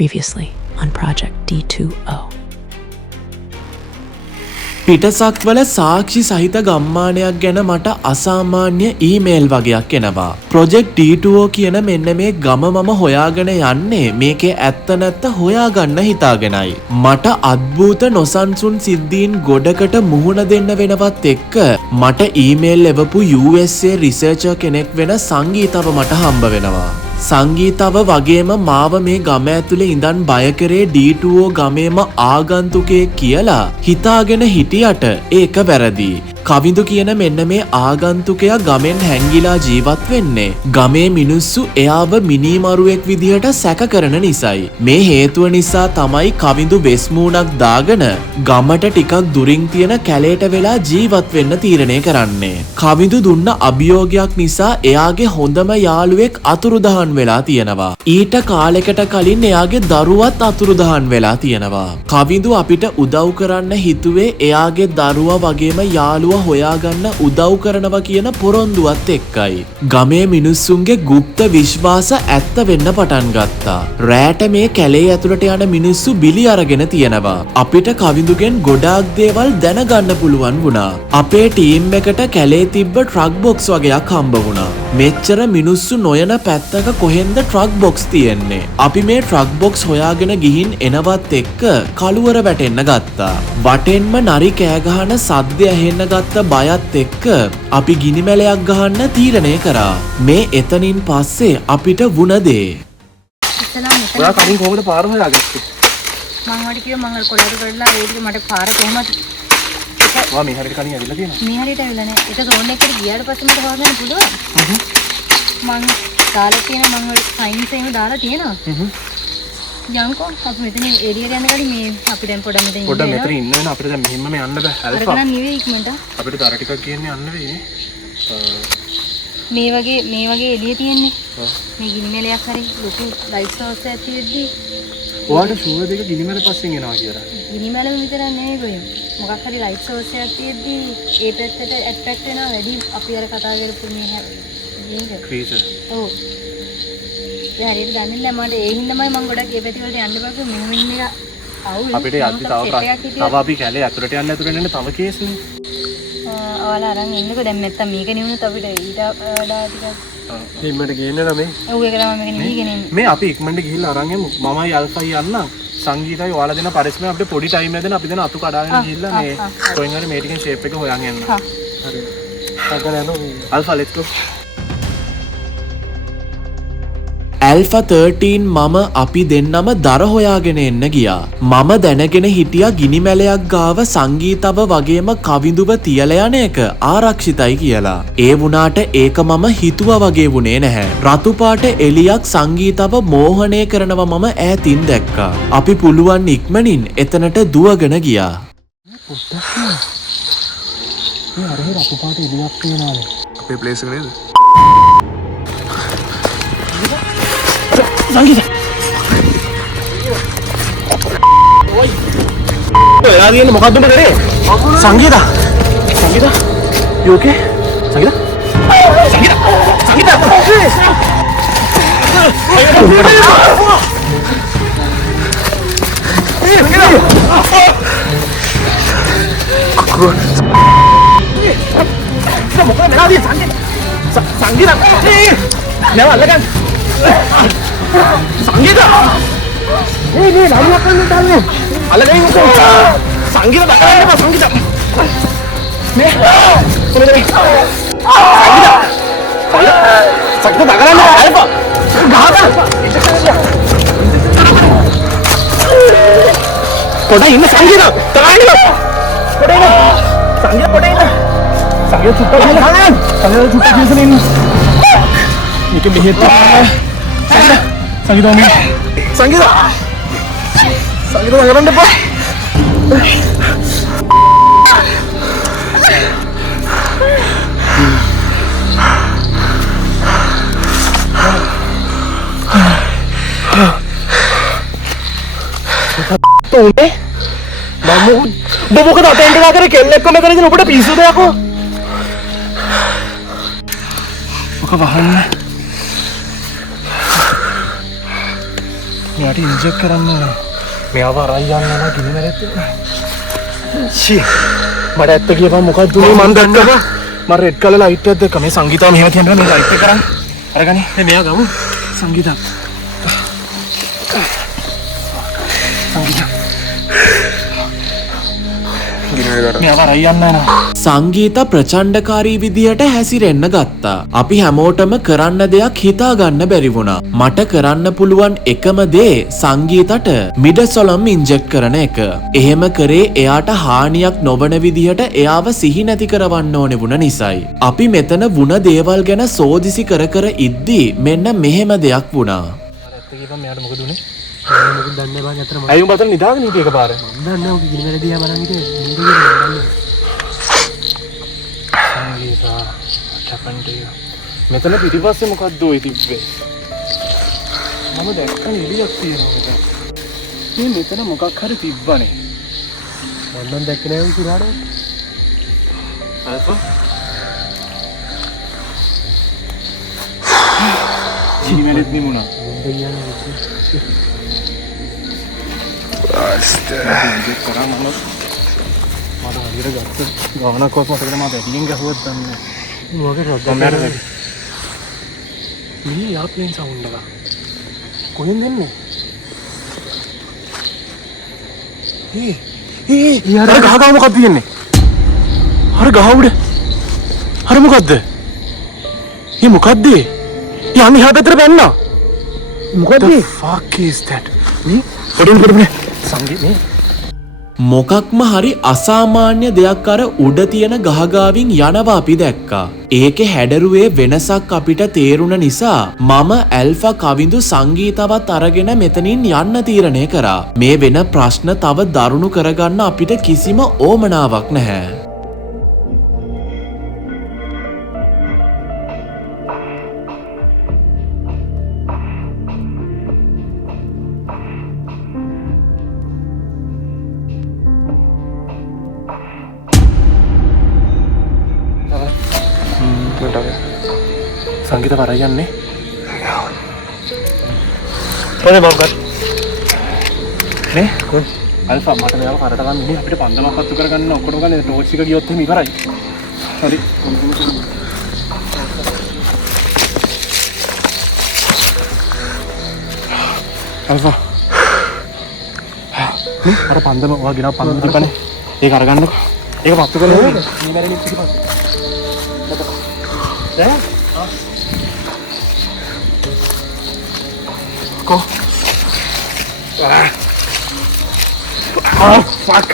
Previously on Project D2O. පිටසක්වල සාක්ෂි සහිත ගම්මානයක් ගැන මට අසාමාන්‍ය ඊමේල් වගේක් එනවා. ප්‍රොජෙක්ට් D2O කියන මෙන්න මේ ගම මම හොයාගෙන යන්නේ මේකේ ඇත්ත නැත්ත හොයාගන්න හිතාගෙනයි. මට අද්භූත නොසන්සුන් සිද්ධීන් ගොඩකට මුහුණ දෙන්න වෙනවත් එක්ක මට ඊමේල් එවපු USA රිසර්චර් කෙනෙක් වෙන සංගීතව මට හම්බ වෙනවා. සංගීතව වගේම මාව මේ ගම ඇතුලේ ඉඳන් බය කරේ D2O ගමේම ආගන්තුකයෙක් කියලා හිතාගෙන හිටියට ඒක වැරදි. කවිඳු කියන මෙන්න මේ ආගන්තුකයා ගමෙන් හැංගිලා ජීවත් වෙන්නේ ගමේ මිනිස්සු එයාව මිනිමරුවෙක් විදිහට සැක කරන නිසායි. මේ හේතුව නිසා තමයි කවිඳු වෙස්මූණක් දාගෙන ගමට ටිකක් දුරින් තියෙන කැලේට වෙලා ජීවත් වෙන්න තීරණය කරන්නේ. කවිඳු දුන්න අභියෝගයක් නිසා එයාගේ හොඳම යාළුවෙක් අතුරුදහන් වෙලා තියෙනවා. ඊට කාලෙකට කලින් එයාගේ දරුවත් අතුරුදහන් වෙලා තියෙනවා. කවිඳු අපිට උදව් කරන්න හිතුවේ එයාගේ දරුවා වගේම යාළුවා හොයාගන්න උදව් කරනවා කියන පොරොන්දුවත් එක්කයි. ගමේ මිනිස්සුන්ගේ গুপ্ত විශ්වාස ඇත්ත වෙන්න පටන් ගත්තා. රැට මේ කැලේ ඇතුළට යන මිනිස්සු බිලි අරගෙන තියෙනවා. අපිට කවිඳුගෙන් ගොඩාක් දේවල් දැනගන්න පුළුවන් වුණා. අපේ ටීම් එකට කැලේ තිබ්බ ට්‍රක් බොක්ස් වගේක් හම්බ වුණා. මෙච්චර මිනිස්සු නොයන පැත්තක කොහෙන්ද ට්‍රක් බොක්ස් තියෙන්නේ? අපි මේ ට්‍රක් බොක්ස් හොයාගෙන ගිහින් එනවත් එක්ක කළුවර වැටෙන්න ගත්තා. වටෙන්ම නරි කෑ ගහන සද්ද ඇහෙන්න ගත්ත බයත් එක්ක අපි ගිනිමැලයක් ගහන්න තීරණය කරා. මේ එතනින් පස්සේ අපිට වුණ දේ. ඔයා කලින් කොහොමද පාර හොයාගත්තේ? මම වඩ කිව්වා මම කොළේට ගඩලා ඒ ටික මට පාර කොහමද? ඔයා මේ හරියට කලින් ඇවිල්ලා තියෙනවා? මේ හරියට ඇවිල්ලා නෑ. ඒක සෝන් එකකට ගියාට පස්සේ මට හොයාගන්න පුළුවන්. මම දාලා තියෙන මම සයින්ස් එකම දාලා තියෙනවා. යන්කෝ අපි මෙතන එළියට යන්න ගලි මේ අපි දැන් පොඩ්ඩක් මෙතන ඉන්න. පොඩ්ඩක් මෙතන ඉන්න වෙන අපිට දැන් මෙහෙම යන්න බෑ. අල්ෆා. අරගෙන නෙවෙයි ඉක්මනට. අපිට තර ටිකක් කියන්නේ යන්න වෙයි නේ. මේ වගේ එළිය තියෙන්නේ. මේ ගිනිමැලයක් හරි ලොකු ලයිට් සෝස් එකක් තියෙද්දි ඔයාලට ෂුවර් දෙක ගිනිමැල පස්සෙන් එනවා කියලා. ගිනිමැලම විතරක් නෙවෙයි ගොයෝ. මොකක් හරි ලයිට් සෝස් එකක් තියෙද්දි ඒ පැත්තට ඇට්‍රැක්ට් වෙනවා වැඩි අපි අර කතා කරපු මේ නේද? ක්‍රීචර්. ඔව්. ඒ හරියට දන්නේ නැහැ මට ඒ හින්දාමයි මම ගොඩක් ඒ පැති වලට යන්න බෑ මෙහෙම ඉන්න එක අවුල්. අපිට යද්දි තව අපි කැලේ ඇතුළට යන්න ඇතුළට තව කේස් නේ. ඔයාලා අරන් ඉන්නකෝ දැන් නැත්තම් මේක නිවුනොත් අපිට ඊට වඩා ටිකක් ඉක්මනට ගේන්න නෑ මේ. ඔව් ඒක තමයි මේක නිවිගෙන එන්නේ. මේ අපි ඉක්මනට ගිහිල්ලා අරන් යමු. මමයි අල්ෆයි යන්න. සංගීතයි ඔයාලා දෙන පරිස්සමෙන් අපිට පොඩි ටයිම් එකක් දෙන්න අපි දෙන අතු කඩාගෙන ගිහිල්ලා මේ කොහෙන් හරි මේ ටිකෙන් ෂේප් එක හොයන් යන්න. හරි. අගල යනවා. Alpha let's go. ඇල්ෆා 13 මම අපි දෙන්නම දර හොයාගෙන එන්න ගියා. මම දැනගෙන හිටියා ගිනිමැලයක් ගාව සංගීතව වගේම කවිඳුව තියලා යන එක ආරක්ෂිතයි කියලා. ඒ වුණාට ඒක මම හිතුවා වගේ වුණේ නැහැ. රතු පාට එලියක් සංගීතව මෝහනය කරනවා මම ඈතින් දැක්කා. අපි පුළුවන් ඉක්මනින් එතනට දුවගෙන ගියා. මේ අරහෙ රතු පාට එලියක් තියෙනවානේ. අපේ ප්ලේස් එක නේද? සංගීත ඔයා කියන්නේ මොකක්ද උඹ කරේ? සංගීත you okay? සංගීත සංගීත නේ නලියක් කරන්න දාන්නේ අල්ලගෙන ඉන්නකෝ සංගීත දකරන්න බා සංගීත නේ කොහෙද මේ සංගීත දකරන්න අල්පා ගහගන්න පොඩ ඉන්න සංගීත තායින පොඩ ඉන්න සංගීත පොඩ ඉන්න සංගීත චුට්ටක් ගහන්න සංගීත චුට්ටක් ඉස්සෙන් ඉන්න මේක මෙහෙත් සංගීත නගරන්න එපා. උඹේ මොකද අතෙන්ට ගාකර කෙල්ලෙක්ව මෙතන ඉඳන් ඔබට පිස්සුද යකෝ? ඔක වහන්න. මෙයාට ඉන්ජෙක්ට් කරන්න ඕනේ. මෙයාව අරන් යන්න නම් ගිනි මැරෙත්. ෂී. මට ඇත්ත කියපන් මොකක්ද මේ මන් දැක්කම මම රෙඩ් කලර් ලයිට් එකක් දැක්කා. මේ සංගීතාව මෙහෙම තියන්න මේ ලයිට් එක කරන්. අරගනි. මෙයා ගමු. සංගීතා. සංගීතා. මෙයාව අරන් යන්න නෑ. සංගීත ප්‍රචණ්ඩකාරී විදියට හැසිරෙන්න ගත්තා. අපි හැමෝටම කරන්න දෙයක් හිතාගන්න බැරි වුණා. මට කරන්න පුළුවන් එකම දේ සංගීතට මිඩසොලම් ඉන්ජෙක්ට් කරන එක. එහෙම කරේ එයාට හානියක් නොවන විදිහට එයාව සිහි නැති කරවන්න ඕනේ වුණ නිසායි. අපි මෙතන වුණ දේවල් ගැන සෝදිසි කර කර ඉද්දී මෙන්න මෙහෙම දෙයක් වුණා. ඇත්ත කියපන් මෙයාට මොකද උනේ? මොකද දන්නේ බං අතරම. අයියෝ බතල් නිදාගෙන හිටියේ එකපාර. මම දන්නේ ඔක ගිනි මැල දිහා බලන් හිටියේ. සංගීතා කැපන්ටේ. මෙතන පිටිපස්සේ මොකද්ද ඔය තිබ්බේ? මම දැක්ක එළියක් තියෙනවා මෙතන. මේ මෙතන මොකක් හරි තිබ්බනේ. මම නම් දැක්කේ නෑ ඉතිරාඩ. අල්ෆා. ගිනි මැලෙත් නිමුණා. මොකද කියන්නේ? ඉන්ජෙක්ට් කරා මම මට හරියට ගත්ත ගානක්වත් මතකද මම වැඩියෙන් ගහුවත් දන්නේ මොකද රොඩ් මේ යාප්ලේන් සවුන්ඩ් එක කොහෙන්ද එන්නේ යාර ගහ මොකක්ද තියෙන්නේ අර ගහ උඩ අර මොකද්ද මොකද්ද යන්නේ එහා පැත්තට බැන්නා මොකද්ද fuck is that මේ පොඩි සංගීත මේ මොකක්ම හරි අසාමාන්‍ය දෙයක් අර උඩ තියෙන ගහගාවින් යනවා අපි දැක්කා. ඒකේ හැඩරුවේ වෙනසක් අපිට තේරුණ නිසා මම ඇල්ෆා කවිඳු සංගීතවත් අරගෙන මෙතනින් යන්න තීරණය කරා. මේ වෙන ප්‍රශ්න තව දරුණු කරගන්න අපිට කිසිම ඕමනාවක් නැහැ. සංගීත වරයි යන්නේ ඔනේ බංගත් නේ අල්ෆා මට මෙයාව කරට ගන්න ඉන්නේ අපිට පන්දමක් අත්තු කරගන්න ඔක්කොම ගන්න ටෝච් එක ගියොත් එහෙම ඉවරයි හරි අල්ෆා නේ අර පන්දම ඔයා ගෙනාව පන්දම තිබ්බනේ ඒක අරගන්නකො ඒක පත්තු කරලා මේ බැරි නිත් පිටිපස්ස දැන් Go. Oh, fuck.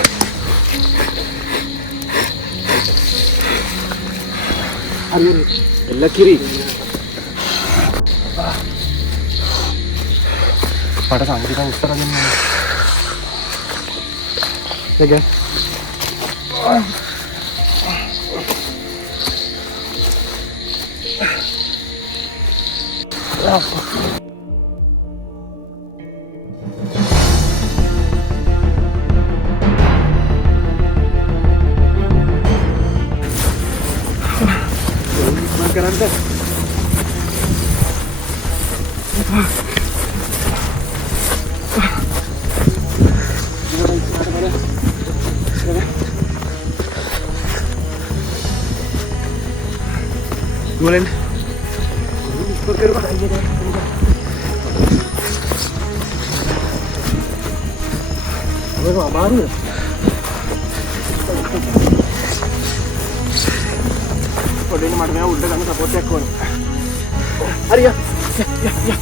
Hurry, ella kiri. Pada sanggita uttara denna. Lege. Garante. Boleh. Burger Pak aja deh. Boleh baru. Kodenya මට මෙයා උඩ ගන්න සපෝට් එකක් ඕනේ. හරිය. ය.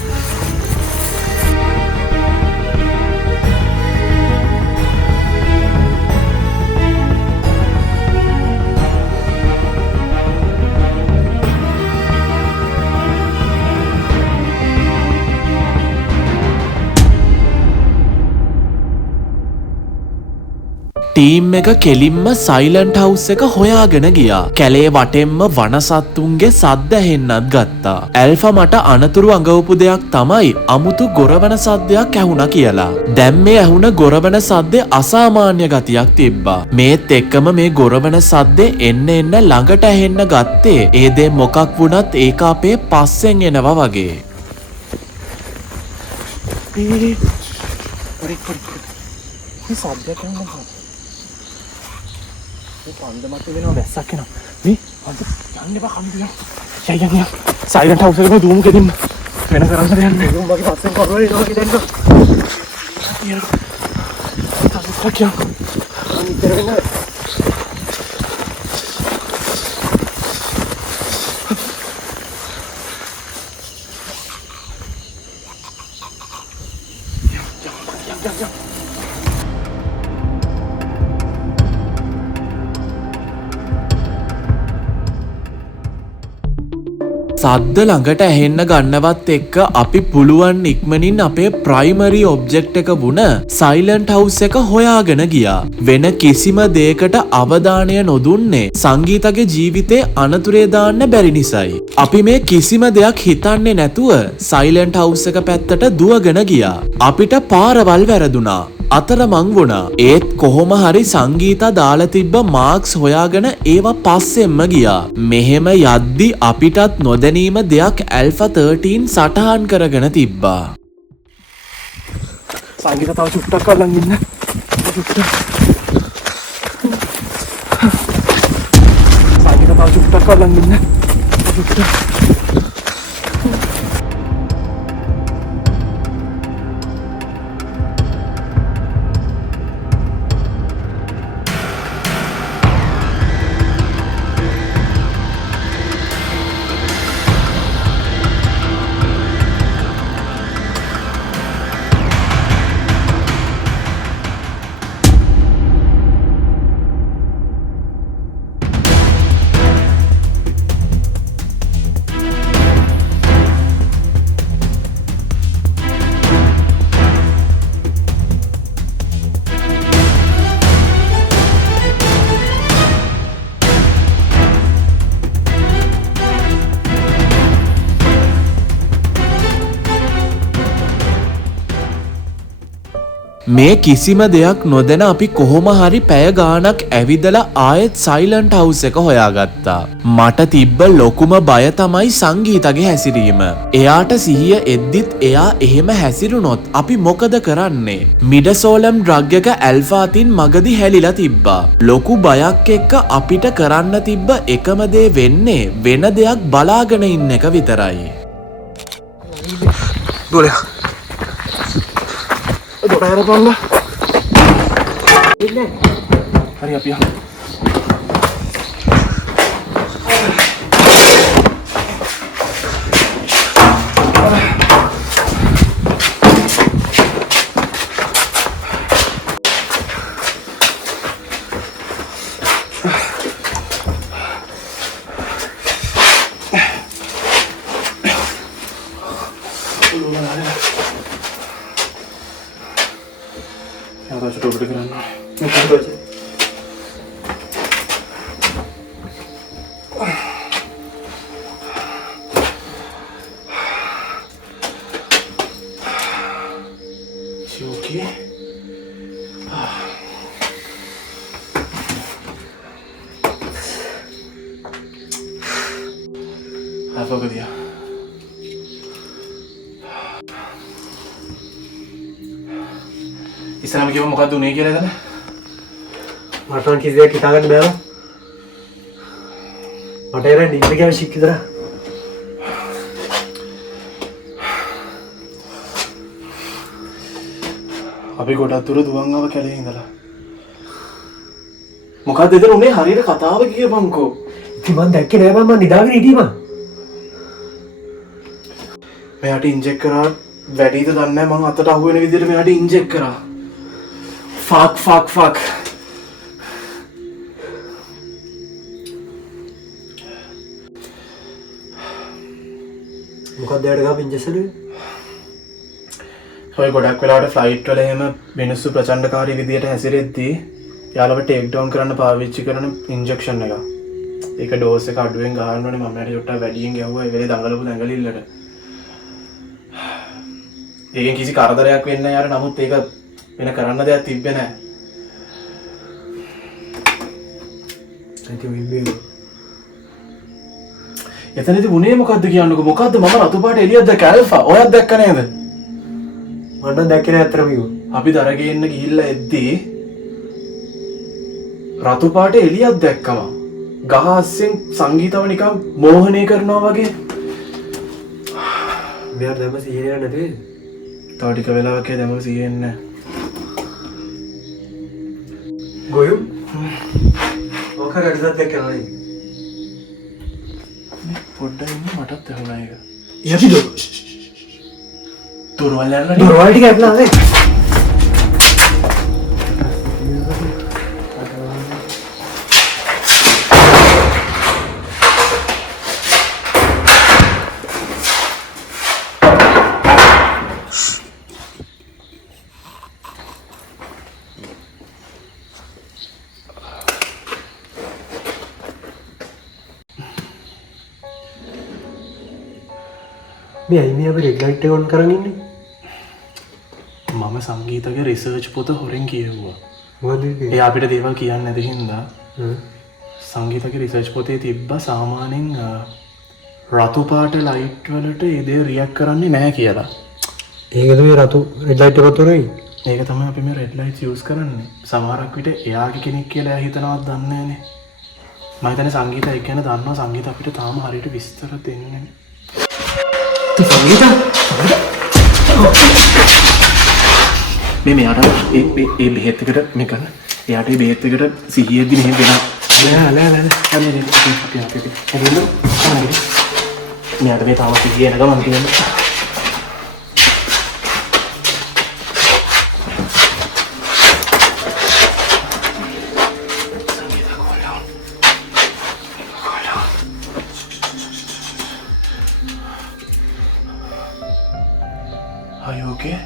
ටීම් එක කෙලින්ම සයිලන්ට් හවුස් එක හොයාගෙන ගියා. කැලේ වටෙන්ම වනසත්තුන්ගේ සද්ද ඇහෙන්නත් ගත්තා. ඇල්ෆා මට අනතුරු අඟවපු දෙයක් තමයි අමුතු ගොරවන සද්දයක් ඇහුණා කියලා. දැන් මේ ඇහුණ ගොරවන සද්දේ අසාමාන්‍ය ගතියක් තිබ්බා. මේත් එක්කම මේ ගොරවන සද්දේ එන්න ළඟට ඇහෙන්න ගත්තේ ඒ දේ මොකක් වුණත් ඒක අපේ පස්සෙන් එනවා වගේ. පොඩි මේ සද්දයක් එනවා. මේ පන්ද මත වෙනවා වැස්සක් එනවා. මේ පන්ද යන්න එපා කම්බි යන්න. යන්න. සයිලන්ට් හවුස් එකේ දුම් ගෙදින්න. වෙන කරන්න දෙයක් නෑ. දුම් වගේ පස්සෙන් කරවල එනවා කියලා දෙන්න. තාසක් යන්න. අනිතර වෙනවා. සද්ද ළඟට ඇහෙන්න ගන්නවත් එක්ක අපි පුළුවන් ඉක්මනින් අපේ ප්‍රයිමරි ඔබ්ජෙක්ට් එක වුණ සයිලන්ට් හවුස් එක හොයාගෙන ගියා. වෙන කිසිම දෙයකට අවධානය නොදුන්නේ සංගීතගේ ජීවිතේ අනතුරේ දාන්න බැරි නිසායි. අපි මේ කිසිම දෙයක් හිතන්නේ නැතුව සයිලන්ට් හවුස් එක පැත්තට දුවගෙන ගියා. අපිට පාරවල් වැරදුනා. අතරමං වුණා. ඒත් කොහොම හරි සංගීතා දාලා තිබ්බ මාක්ස් හොයාගෙන ඒවා පස්සෙන්ම ගියා. මෙහෙම යද්දි අපිටත් නොදැනීම දෙයක් ඇල්ෆා 13 සටහන් කරගෙන තිබ්බා. සංගීත තව චුට්ටක් අල්ලන් ඉන්න. සංගීත තව චුට්ටක් අල්ලන් ඉන්න. මේ කිසිම දෙයක් නොදැන අපි කොහොම හරි පැය ගාණක් ඇවිදලා ආයෙත් සයිලන්ට් හවුස් එක හොයාගත්තා. මට තිබ්බ ලොකුම බය තමයි සංගීතගේ හැසිරීම. එයාට සිහිය එද්දිත් එයා එහෙම හැසිරුණොත් අපි මොකද කරන්නේ? මිඩසෝලම් ඩ්‍රග් එක ඇල්ෆාතින් මගදී හැලිලා තිබ්බා. ලොකු බයක් එක්ක අපිට කරන්න තිබ්බ එකම දේ වෙන්නේ වෙන දෙයක් බලාගෙන ඉන්න එක විතරයි. දොරේ දොර අරපන්න. ඉන්නේ. හරි අපි යමු. Ada coba bergerak. Coba aja. Okay. Apa ke dia? ඉස්සරම කිව්ව මොකක්ද උනේ කියලා එතන? මට නම් කිසි දෙයක් හිතාගන්න බෑව. මට එර නිින්ද ගියා ශික් විතර. අපි ගොඩක් දුර දුවන් ආව කැලේ ඉඳලා. මොකක්ද එතන උනේ හරියට කතාව කියපන්කෝ. ඉතින් මං දැක්කේ නෑ මම නිදාගෙන හිටියේ මං. මෙයාට ඉන්ජෙක්ට් කරා වැඩිද දන්නේ නැහැ මං අතට අහු වෙන විදිහට මෙයාට ඉන්ජෙක්ට් කරා. Fuck. මොකක්ද යාට ගාව ඉන්ජෙක්ෂන් එක? ඔය ගොඩක් වෙලාවට ෆ්ලයිට් වල එහෙම මිනිස්සු ප්‍රචණ්ඩකාරී විදියට හැසිරෙද්දී යාළුව ටේක් ඩවුන් කරන්න පාවිච්චි කරන ඉන්ජෙක්ෂන් එක. ඒක ඩෝස් එක අඩුවෙන් ගහන්න ඕනේ. මම යාට චුට්ටක් වැඩියෙන් ගැහුවා ඒ වෙලේ දඟලපු දඟලිල්ලට. ඒකෙන් කිසි කරදරයක් වෙන්නේ නැහැ යාර. නමුත් ඒක වෙන කරන්න දෙයක් තිබ්බේ නැහැ. ඇයි මේ එතනදී වුණේ මොකද්ද කියන්නකෝ? මොකද්ද මම රතු පාට එළියක් දැක්ක ඇල්ෆා. ඔයත් දැක්ක නේද? මට දැක්කේ නෑ අතරම කිව්වා. අපි දරගන්න ගිහිල්ල එද්දී රතු පාට එලියක් දැක්කම ගහස්සෙන් සංගීතව නිකම් මෝහනය කරනවා වගේ මෙයා දැම සිහිනයක් නැතේ. තව ටික වෙලාවකේ දැම සිහෙන්න ගොයුම් ඕක රැඩිසත් දැක්කනයි. පොඩ්ඩ ඉන්න මටත් ඇහුණා එක යටි දුරවල් යන්න දොරවල් ටික ඇප්ලානේ. මේ අයි මේ අපි රෙඩ් ලයිට් එක ඔන් කරන් ඉන්නේ. මම සංගීතගේ රිසර්ච් පොත හොරෙන් කියෙව්වා මොකද ඒ අපිට දේවල් කියන්න නැති හින්දා සංගීතගේ රිසර්ච් පොතේ තිබ්බ සාමාන්‍යයෙන් රතු පාට ලයිට් වලට ඒ දේ රියැක්ට් කරන්නේ නැහැ කියලා. ඒකද මේ රතු රෙඩ් ලයිට් එක තොරයි. ඒක තමයි අපි මේ රෙඩ් ලයිට්ස් යූස් කරන්නේ. සමහරක් විට එයාගේ කෙනෙක් කියලා එයා හිතනවත් දන්නේ නැහනේ. මම හිතන්නේ සංගීත ඒක ගැන දන්නවා. සංගීත අපිට තාම හරියට විස්තර දෙන්නේ නැහැ. සංගීත මේ මෙයාට ඒ බෙහෙත් එකට මේ කරන එයාට ඒ බෙහෙත් එකට සිහියදී මෙහෙම වෙනවා. මෙයාට මේ තාම සිහිය එන ගමන් කියන්නේ. Are you okay?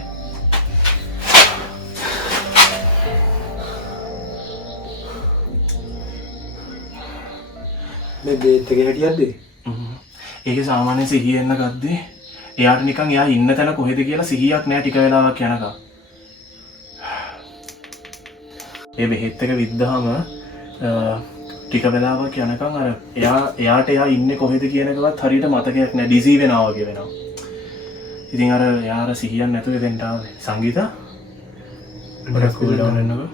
මේ බේත් එක හැටියක්ද? ඒක සාමාන්‍ය සිහිය එන්න ගද්දී එයාට නිකන් එයා ඉන්න තැන කොහෙද කියලා සිහියක් නැහැ ටික වෙලාවක් යනකම්. ඒ බෙහෙත් එක විද්දාම ටික වෙලාවක් යනකම් අර එයාට එයා ඉන්නේ කොහෙද කියන එකවත් හරියට මතකයක් නැහැ. ඩිසී වෙනවා වගේ වෙනවා. ඉතින් අර එයා අර සිහියක් නැතුව දෙන්න ආවේ. සංගීත පොඩක් කූල් ඩවුන් වෙන්නකෝ.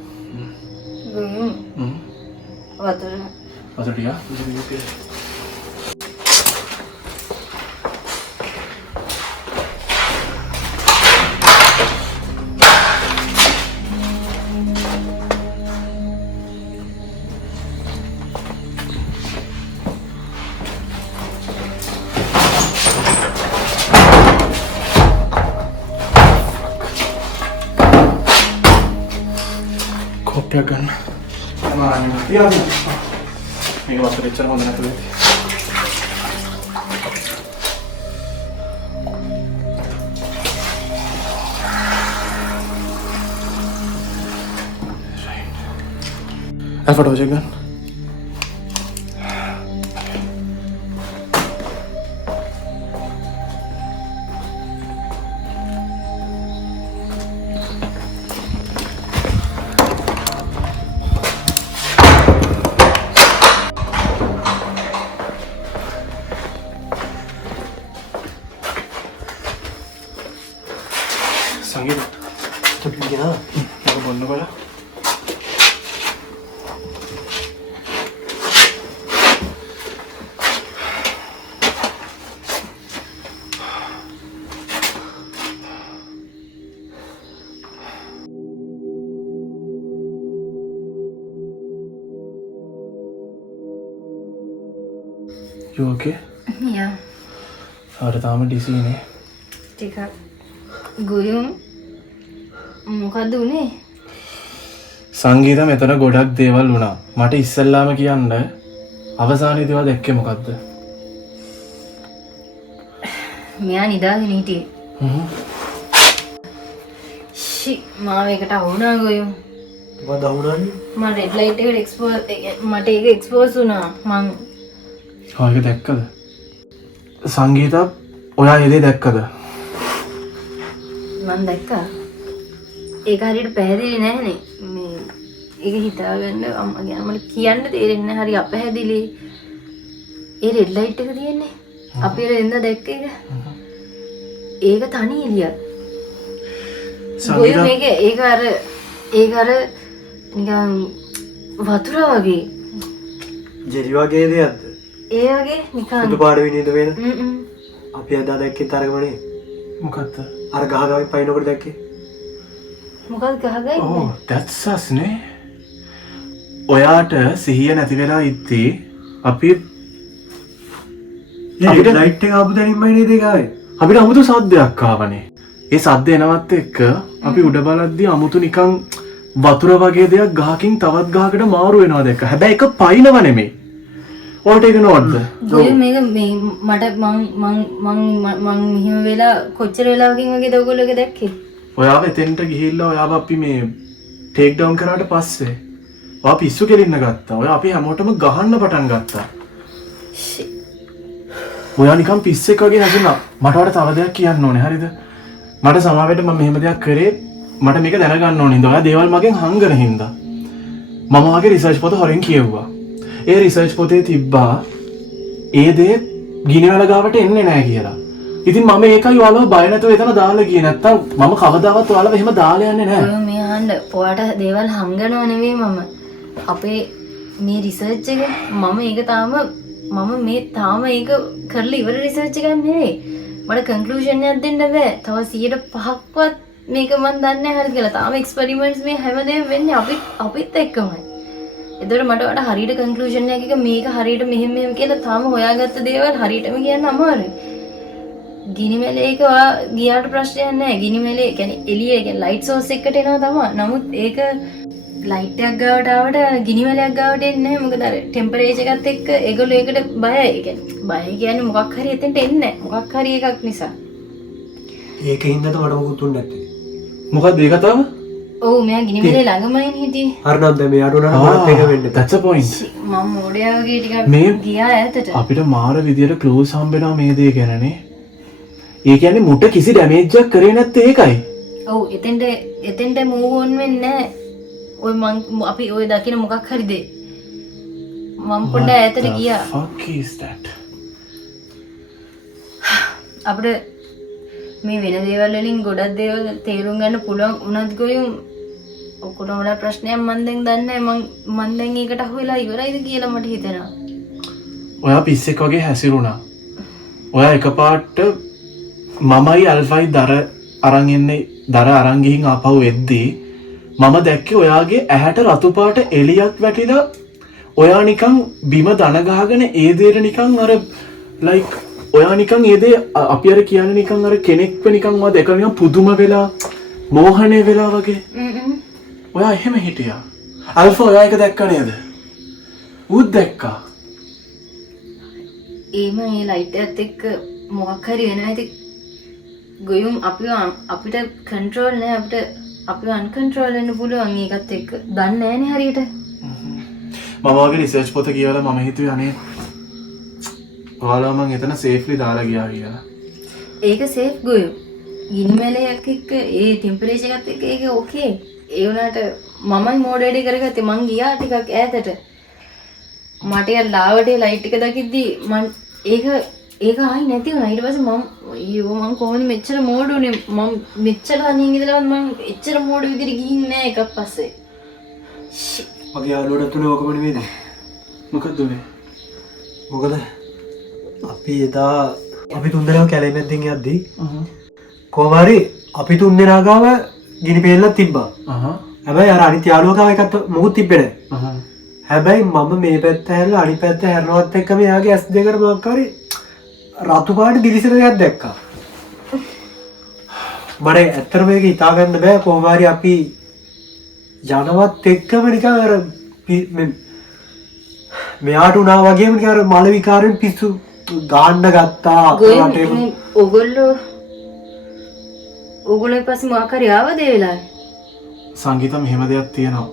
වතුර වතුර ටික. කොප්පයක් ගන්න. මේක වතුර එච්චර හොඳ නැතුව ඇති. ෆොටෝ චෙක් ගන්න. සංගීත තොපි ගියා. මම බොන්න බලා. You okay? යා ආර තාම ඩිසී නේ. ටිකක් ගුයුම් මොකද්ද උනේ? සංගීත මෙතන ගොඩක් දේවල් වුණා. මට ඉස්සෙල්ලාම කියන්න අවසානයේදී ඒවා දැක්කේ මොකද්ද? මෙයා නිදාගෙන හිටියේ. ෂි මාව එකට වුණා ගොයුම්. මොකද වුණානේ? මම රෙඩ් ලයිට් එකට එක්ස්පෝස් මට ඒක එක්ස්පෝස් වුණා. මං ඒක දැක්කද? සංගීත ඔයා ඒ දේ දැක්කද? මම දැක්කා. ඒක හරියට පැහැදිලි නැහනේ. මේ ඒක හිතාගන්න අම්මා කියන මට කියන්න තේරෙන්නේ නැහැ. හරි අපැහැදිලි. ඒ රෙඩ් ලයිට් එක තියෙන්නේ. අපි රෙන්ද දැක්ක එක. ඒක තනි එළියක්. ගොයු මේක ඒක අර නිකන් වතුර වගේ ජෙලි වගේ දෙයක්ද? ඒ වගේ නිකන් සුදු පාට විනීත වෙන. හ්ම් අපි අදා දැක්කේ තරගමනේ. මොකක්ද? අර ගහගාවේ පයින්නකොට දැක්කේ. මොකක්ද ගහගන්නේ Oh, that's us නේ. ඔයාට සිහිය නැති වෙලා ඉද්දී අපි අපිට ලයිට් එක ආපු දැනින්මයි නේද ඒක ආවේ? අපිට අමුතු සද්දයක් ආවනේ. ඒ සද්ද එනවත් එක්ක අපි උඩ බලද්දී අමුතු නිකන් වතුර වගේ දෙයක් ගහකින් තවත් ගහකට මාරු වෙනවා දැක්ක. හැබැයි ඒක පයින්නව නෙමෙයි. ඔයාලට ඒක නෝට්ද? ගොයු මේක මේ මට මං මෙහිම වෙලා කොච්චර වෙලාවකින් වගේද ඔයගොල්ලෝ ඒක දැක්කේ ඔයාව එතෙන්ට ගිහිල්ලා ඔයාව අපි මේ ටේක් ඩවුන් කරාට පස්සේ ඔයා පිස්සු කෙලින්න ගත්තා. ඔයා අපි හැමෝටම ගහන්න පටන් ගත්තා. ඔයා නිකන් පිස්සෙක් වගේ නැසුණා. මට වඩා තව දෙයක් කියන්න ඕනේ. හරිද? මට සමාවෙට මම මෙහෙම දෙයක් කරේ මට මේක දැනගන්න ඕනේ. ඉතින් ඔයා දේවල් මගෙන් හංගන හින්දා. මම වාගේ රිසර්ච් පොත හොරෙන් කියෙව්වා. ඒ රිසර්ච් පොතේ තිබ්බා ඒ දේ ගිනිවල ගාවට එන්නේ නැහැ කියලා. ඉතින් මම ඒකයි ඔයාලව බය නැතුව එතන දාලා ගියේ. නැත්තම් මම කවදාවත් ඔයාලව එහෙම දාලා යන්නේ නැහැ. ඔය මේ අහන්න ඔයාට දේවල් හංගනව නෙවෙයි මම අපේ මේ රිසර්ච් එක මම ඒක තාම ඒක කරලා ඉවර රිසර්ච් එකක් නෙවෙයි මට කන්ක්ලූෂන් එකක් දෙන්න බෑ තව 105ක්වත් මේක මන් දන්නේ නැහැ හරිද කියලා තාම එක්ස්පෙරිමන්ට්ස් මේ හැමදේම වෙන්නේ අපිත් එක්කමයි එතකොට මට වඩා හරියට කන්ක්ලූෂන් එකක් මේක හරියට මෙහෙම කියලා තාම හොයාගත්ත දේවල් හරියටම කියන්න අමාරුයි ගිනිමැලේක ගියාට ප්‍රශ්නයක් නැහැ ගිනිමැලේ කියන්නේ එළිය කියන්නේ ලයිට් සෝස් එකකට එනවා තමයි නමුත් ඒක ලයිට් එකක් ගාවට ආවට ගිනිමැලයක් ගාවට එන්නේ නැහැ මොකද අර ටෙම්පරේචර් එකත් එක්ක ඒගොල්ලෝ ඒකට බයයි ඒ කියන්නේ බය කියන්නේ මොකක් හරි එතෙන්ට එන්නේ නැහැ මොකක් හරි එකක් නිසා ඒකින්ද මට මොකුත් උන්නේ නැත්තේ. මොකක්ද ඒ කතාව? ඔව් මෙයා ගිනිමැලේ ළඟමයි හිටියේ හරි නම් දැන් මේ අඩුවනට මොකක්ද ඒක වෙන්නේ? that's a point. මම මොඩයා වගේ ටිකක් මේ ගියා ඈතට අපිට මාර විදියට ක්ලූස් හම්බෙනවා මේ දේ ගැනනේ. ඒ කියන්නේ මුට කිසි ඩැමේජ් එකක් කරේ නැත්තේ ඒකයි. ඔව් එතෙන්ට මූව් ඔන් වෙන්නේ නැහැ. ඔය අපි ඔය දකින මොකක් හරි දේ. මම පොඩ්ඩක් ඈතට ගියා. Fuck is that? අපිට මේ වෙන දේවල් වලින් ගොඩක් දේවල් තේරුම් ගන්න පුළුවන් උනත් ගොයුම් ඔක්කොටම වඩා ප්‍රශ්නයක් මම දැන් දන්නේ නැහැ. මම දැන් ඒකට අහු වෙලා ඉවරයිද කියලා මට හිතෙනවා. ඔයා පිස්සෙක් වගේ හැසිරුණා. ඔයා එකපාරට මමයි අල්ෆයි දර අරන් ගිහින් ආපහු එද්දී මම දැක්කේ ඔයාගේ ඇහැට රතු පාට එළියක් වැටිලා ඔයා නිකන් බිම දන ගහගෙන ඒ දෙයට නිකන් අර ලයික් ඔයා නිකන් ඒ දේ අපි අර කියන්නේ නිකන් අර කෙනෙක්ව නිකන් ඔයා දැක නිකන් පුදුම වෙලා මෝහණය වෙලා වගේ. ඔයා එහෙම හිටියා. අල්ෆා ඔයා ඒක දැක්ක නේද? ඌත් දැක්කා. ඒම මේ ලයිට් එකත් එක්ක මොකක් හරි වෙනවා ඇති. ගොයුම් අපිට කන්ට්‍රෝල් නැහැ අපිව අන්කන්ට්‍රෝල් වෙන්න පුළුවන් ඒකත් එක්ක. දන්නේ නැහනේ හරියට. මම වගේ රිසර්ච් පොත කියවලා මම හිතුවේ අනේ ඔයාලා මං එතන සේෆ්ලි දාලා ගියා කියලා. ඒක සේෆ් ගොයු. ගිනිමැලයක් එක්ක ඒ ටෙම්පරේචර් එකත් එක්ක ඒක ඕකේ. ඒ වුණාට මමයි මෝඩෙඩි කරගත්තේ මං ගියා ටිකක් ඈතට. මට යා ලාවට ලයිට් එක දකිද්දි මං ඒක ආයි නැති වුණා. ඊට පස්සේ මම කොහොමද මෙච්චර මෝඩ උනේ මම මෙච්චර අනින් ඉඳලා මම එච්චර මෝඩ විදිහට ගිහින් නෑ එකක් පස්සේ. මගේ යාළුවට තුනේ ඔකම නෙමෙයිද? මොකද උනේ? මොකද අපි එදා අපි තුන්දෙනා කැලේ මැද්දෙන් යද්දී කොහොමරි අපි තුන්දෙනා ගාව ගිනි පෙල්ලක් තිබ්බා. හැබැයි අර අනිත් යාළුවා ගාව එකක් මොකුත් තිබ්බේ නැහැ. හැබැයි මම මේ පැත්ත හැරලා අනිත් පැත්ත හැරනවත් එක්කම එයාගේ ඇස් දෙකට මොකක් හරි රතු පාට දිලිසෙන දෙයක් දැක්කා. මට ඇත්තටම මේක හිතා ගන්න බෑ කොහොම හරි අපි යනවත් එක්කම නිකන් අර මෙයාට උනා වගේම නිකන් අර මල විකාරෙන් පිස්සු ගාන්න ගත්තා. ඔගොල්ලෝ පස්සේ මොකක් හරි ආවද ඒ වෙලාවේ? සංගීතම් මෙහෙම දෙයක් තියෙනවා.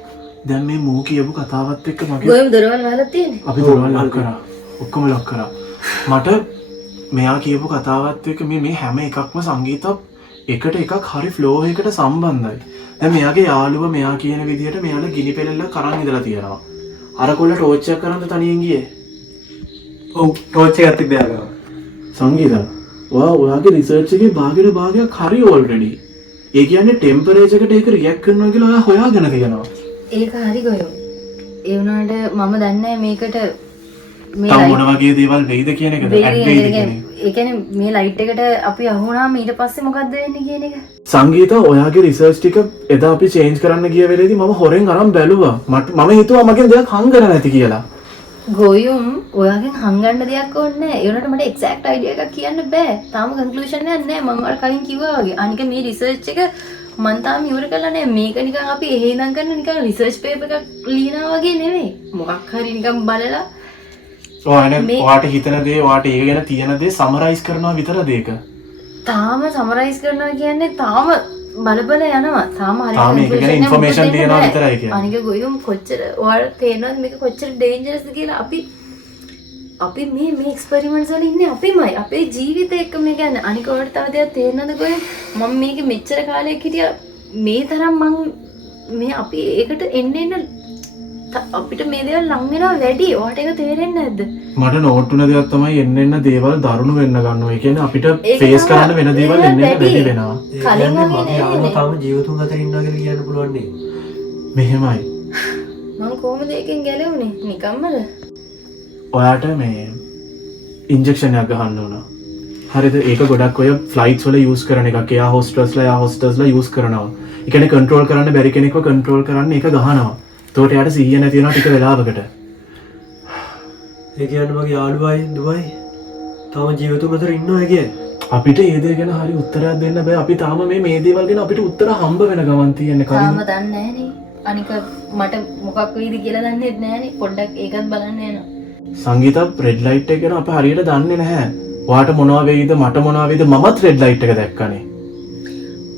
දැන් මේ මූ කියපු කතාවත් එක්ක මගේ ගොයම් දොරවල් වහලා තියෙන්නේ. අපි දොරවල් ලොක් කරා. ඔක්කොම ලොක් කරා. මට මෙයා කියපු කතාවත් එක්ක මේ හැම එකක්ම සංගීතත් එකට එකක් හරි ෆ්ලෝ එකකට සම්බන්ධයි. දැන් මෙයාගේ යාළුවා මෙයා කියන විදිහට මෙයාලා ගිනි පෙරෙල්ල කරන් ඉඳලා තියෙනවා. අර කොල්ල ටෝච් එක කරන් තනියෙන් ගියේ. ඔව් ටෝච් එකක් තිබ්බා ගාව. සංගීත ඔයාගේ රිසර්ච් එකේ භාගයක් හරි ඕල්රෙඩි. ඒ කියන්නේ ටෙම්පරේචර් එකට ඒක රියැක්ට් කරනවා කියලා ඔයා හොයාගෙන තියෙනවා. ඒක හරි ගොයෝ. ඒ වුණාට මම දන්නේ මේකට මේ තව මොන වගේ දේවල් වෙයිද කියන එකද? ඇඩ් වෙයිද කියන එක. ඒ කියන්නේ මේ ලයිට් එකට අපි අහුණාම ඊට පස්සේ මොකද්ද වෙන්නේ කියන එක. සංගීත ඔයාගේ රිසර්ච් ටික එදා අපි චේන්ජ් කරන්න ගිය වෙලේදී මම හොරෙන් අරන් බැලුවා. මම හිතුවා මගෙන් දෙයක් හංගන නැති කියලා. ගොයුම් ඔයාගෙන් හංගන්න දෙයක් ඕනේ නැහැ. ඒ වුණාට මට එක්සැක්ට් අයිඩියා එකක් කියන්න බෑ. තාම කන්ක්ලූෂන් එකක් නැහැ. මම අර කලින් කිව්වා වගේ. අනික මේ රිසර්ච් එක මන් තාම ඉවර කරලා නැහැ. මේක නිකන් අපි එහෙ ඉඳන් කරන නිකන් රිසර්ච් පේපර් එකක් ලියනවා වගේ නෙවෙයි. මොකක් හරි නිකන් බලලා ඔයාට හිතන දේ ඔයාට ඒක ගැන තියෙන දේ සමරයිස් කරනවා විතරද ඒක? තාම සමරයිස් කරනවා කියන්නේ තාම බල යනවා. තාම හරියට තාම ඒක ගැන information දෙනවා විතරයි කියන්නේ. අනික ගොයුම් කොච්චර ඔයාලට තේරෙනවද මේක කොච්චර ඩේන්ජරස්ද කියලා අපි මේ එක්ස්පෙරිමන්ට්ස් වල ඉන්නේ අපිමයි. අපේ ජීවිතේ එක්ක මේ කියන්නේ. අනික ඔයාලට තව දෙයක් තේරෙනවද ගොයුම්? මම මේක මෙච්චර කාලයක් හිටියා මේ තරම් මේ අපි ඒකට එන්න අපිට මේ දේවල් ලං වෙනවා වැඩි. ඔයාලට ඒක තේරෙන්නේ නැද්ද? මට නෝට් වෙන දෙයක් තමයි එන්න දේවල් දරුණු වෙන්න ගන්නවා. ඒ කියන්නේ අපිට ෆේස් කරන්න වෙන දේවල් එන්න වැඩි වෙනවා. කලින් වගේ මගේ යාළුවා තාම ජීවතුන් අතර ඉන්නවා කියලා කියන්න පුළුවන් නේ. මෙහෙමයි. මම කොහොමද ඒකෙන් ගැලවුනේ? නිකම්මද? ඔයාට මේ ඉන්ජෙක්ෂන් එකක් ගහන්න ඕන. හරිද? ඒක ගොඩක් ඔය ෆ්ලයිට්ස් වල යූස් කරන එකක්. එයා හොස්ටර්ස්ලා යූස් කරනවා. ඒ කියන්නේ කන්ට්‍රෝල් කරන්න බැරි කෙනෙක්ව කන්ට්‍රෝල් කරන්න ඒක ගහනවා. එතකොට යාට සිහිය නැති වෙනවා ටික වෙලාවකට. ඒ කියන්නේ මගේ යාළුවායි දුවයි තාම ජීවතුන් අතර ඉන්නවා කියන්නේ. අපිට ඒ දේ ගැන හරි උත්තරයක් දෙන්න බෑ. අපි තාම මේ දේවල් ගැන අපිට උත්තර හම්බ වෙන ගමන් තියෙන්නේ තාම කලින්. දන්නේ නැහනේ. අනික මට මොකක් වෙයිද කියලා දන්නේ නැහනේ. පොඩ්ඩක් ඒකත් බලන්න යනවා. සංගීත රෙඩ් ලයිට් එක ගැන අපි හරියට දන්නේ නැහැ. ඔයාට මොනවා වෙයිද මට මොනවා වෙයිද මමත් රෙඩ් ලයිට් එක දැක්කනේ.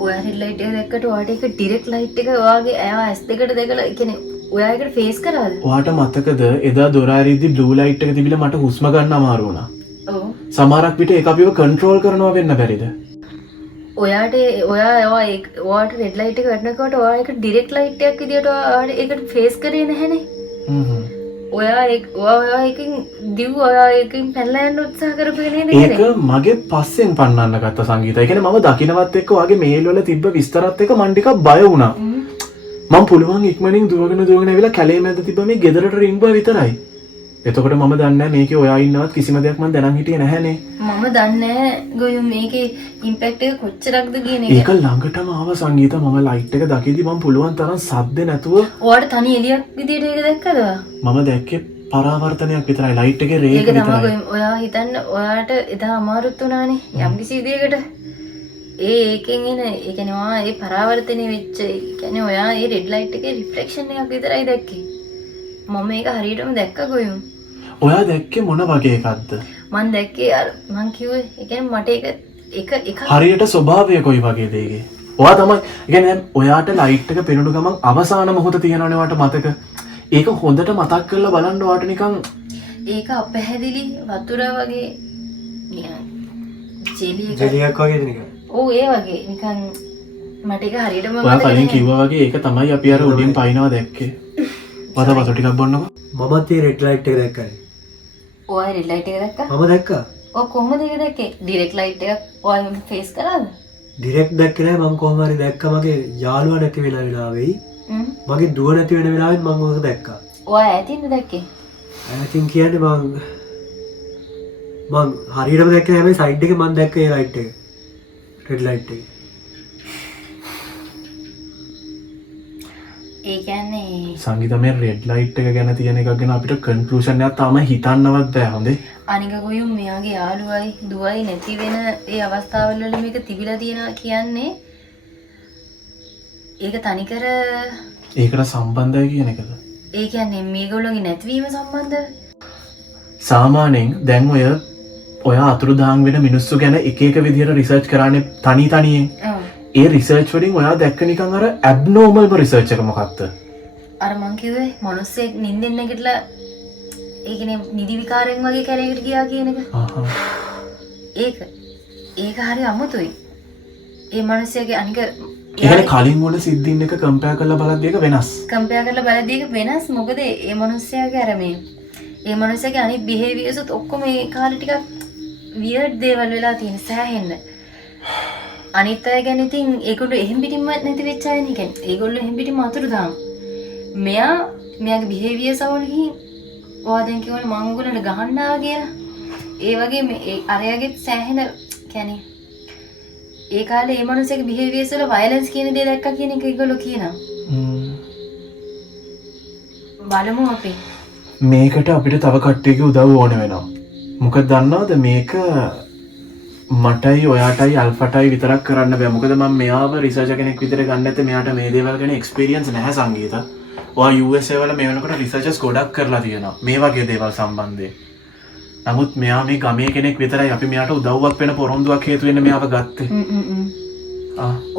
ඔයා රෙඩ් ලයිට් එක දැක්කට ඔයාට ඒක ඩිරෙක්ට් ලයිට් එක ඔයාගේ ඇස් දෙකට දැකලා ඒ කියන්නේ ඔයා ඒකට ෆේස් කරාද? ඔයාට මතකද එදා දොර ඇරිද්දි බ්ලූ ලයිට් එක තිබිලා මට හුස්ම ගන්න අමාරු වුණා. ඔව්. සමහරක් විට ඒක අපිව කන්ට්‍රෝල් කරනවා වෙන්න බැරිද? ඔයාට රෙඩ් ලයිට් එක වැටෙනකොට ඔයා ඒක ඩිරෙක්ට් ලයිට් එකක් විදියට ඔයාට ඒකට ෆේස් කරේ නැහනේ. ඔයා ඒකෙන් ඔයා ඒකෙන් පැනලා යන්න උත්සාහ කරපු නේද ඒක මගේ පස්සෙන් පන්නන්න ගත්ත සංගීත. ඒ කියන්නේ මම දකින්නවත් එක්ක ඔයාගේ මේල් වල තිබ්බ විස්තරات එක්ක මම ටිකක් බය වුණා. මම පුළුවන් ඉක්මනින් දුවගෙන ඇවිල්ලා කැලේ මැද තිබ්බ මේ ගෙදරට රිංගුවා විතරයි. එතකොට මම දන්නේ නැහැ මේකේ ඔයා ඉන්නවත් කිසිම දෙයක් මම දැනන් හිටියේ නැහැනේ. මම දන්නේ ගොයු මේකේ ඉම්පැක්ට් එක කොච්චරක්ද කියන එක. ඒක ළඟටම ආව සංගීත මම ලයිට් එක දකිද්දි මම පුළුවන් තරම් සද්ද නැතුව ඔයාට තනි එළියක් විදියට ඒක දැක්කද? මම දැක්කේ පරාවර්තනයක් විතරයි ලයිට් එකේ රේක ඒක තමයි විතරයි. ගොයු ඔයා හිතන්න ඔයාට එදා අමාරුත් වුණානේ යම්කිසි විදියකට. ඒකෙන් එන ඒ කියන්නේ ඔයා ඒ පරාවර්තනය වෙච්ච ඒ කියන්නේ ඔයා ඒ රෙඩ් ලයිට් එකේ රිෆ්ලෙක්ෂන් එකක් විතරයි දැක්කේ. මම මේක හරියටම දැක්ක ගොයු. ඔයා දැක්කේ මොන වගේ එකක්ද? මම දැක්කේ අර මං කිව්වේ ඒ කියන්නේ මට ඒක හරියට ස්වභාවය කොයි වගේ දෙයක? ඔයා තමයි කියන්නේ ඔයාට ලයිට් එක පෙනුණු ගමන් අවසාන මොහොත තියෙනවනේ ඔයාට මතක. ඒක හොඳට මතක් කරලා බලන්න ඔයාට නිකන් ඒක අපැහැදිලි වතුර වගේ නිකන් ජෙලියක් ජෙලියක් වගේද නිකන්. ඔව් ඒ වගේ නිකන් මට ඒක හරියටම ඔයා කලින් කිව්වා වගේ ඒක තමයි අපි අර උඩින් පයින්නවා දැක්කේ. වතුර ටිකක් බොන්නකෝ. මමත් ඒ රෙඩ් ලයිට් එක දැක්කනේ. ඔය රෙඩ් ලයිට් එක දැක්කා? මම දැක්කා. ඔය කොහොමද ඒක දැක්කේ? ඩිරෙක්ට් ලයිට් එකක් ඔය ෆේස් කරාද? ඩිරෙක්ට් දැක්කේ නෑ. මම කොහොම හරි දැක්කා මගේ යාළුවා නැති වෙන වෙලාවෙයි. මගේ දුව නැති වෙන වෙලාවෙත් මම ඕක දැක්කා. ඔය ඈතින්ද දැක්කේ? ඈතින් කියන්නේ මම හරියටම දැක්කේ හැබැයි සයිඩ් එකේ මම දැක්කේ ඒ ලයිට් එක. රෙඩ් ලයිට් එක. ඒ කියන්නේ සංගීතමය රෙඩ් ලයිට් එක ගැන තියෙන එකක් ගැන අපිට කන්ක්ලූෂන් එකක් තාම හිතන්නවත් බෑ හොඳේ. අනික ගොයුම් මෙයාගේ යාළුවයි දුවයි නැති වෙන ඒ අවස්ථාවල වල මේක තිබිලා තියෙනවා කියන්නේ ඒක තනිකර ඒකට සම්බන්ධයි කියන එකද? ඒ කියන්නේ මේගොල්ලෝගේ නැතිවීම සම්බන්ධ සාමාන්‍යයෙන් දැන් ඔය අතුරුදහන් වෙන මිනිස්සු ගැන එක එක විදිහට රිසර්ච් කරන්නේ තනියෙන්. ඒ රිසර්ච් වලින් ඔයා දැක්ක නිකන් අර ඇබ්නෝමල්ම රිසර්ච් එක මොකක්ද? අර මං කිව්වේ මිනිස්සෙක් නිින්දෙන් නැගිටලා ඒ කියන්නේ නිදි විකාරයෙන් වගේ කැලේකට ගියා කියන එක. ඒක හරි අමුතුයි. ඒ මිනිස්සයාගේ අනික ඒ කියන්නේ කලින් වුණ සිද්ධීන් එක කම්පෙයාර් කරලා බලද්දී ඒක වෙනස්. කම්පෙයාර් කරලා බලද්දී ඒක වෙනස්. මොකද ඒ මිනිස්සයාගේ අර මේ ඒ මිනිස්සයාගේ අනිත් බිහේවියර්ස් ඔක්කොම ඒ කාලේ ටිකක් වියර්ඩ් දේවල් වෙලා තියෙන සෑහෙන්න. අනිත් අය ගැන ඉතින් ඒගොල්ලෝ එහෙම් පිටින්ම නැති වෙච්ච අය නේ. කියන්නේ ඒගොල්ලෝ එහෙම් පිටින්ම අතුරු දාන. මෙයාගේ බිහේවියර් සවල් ගිහින් ඔයා දැන් කියවනේ මම උගලට ගහන්න ආවා කියලා. ඒ වගේ මේ අරයාගේ සෑහෙන කියන්නේ ඒ කාලේ මේ මිනිස්සුගේ බිහේවියර්ස් වල වයලන්ස් කියන දේ දැක්කා කියන එක ඒගොල්ලෝ කියනවා. බලමු අපි. මේකට අපිට තව කට්ටියගේ උදව් ඕන වෙනවා. මොකද දන්නවද මේක මටයි ඔයාටයි අල්ෆටයි විතරක් කරන්න බෑ. මොකද මම මෙයාව රිසර්චර් කෙනෙක් විදිහට ගන්න නැත්නම් මෙයාට මේ දේවල් ගැන එක්ස්පීරියන්ස් නැහැ සංගීත. ඔයා USA වල මේ වෙනකොට රිසර්චර්ස් ගොඩක් කරලා තියෙනවා මේ වගේ දේවල් සම්බන්ධයෙන්. නමුත් මෙයා මේ ගමේ කෙනෙක් විතරයි. අපි මෙයාට උදව්වක් වෙන පොරොන්දුවක් හේතු වෙන්න මෙයාව ගත්තේ.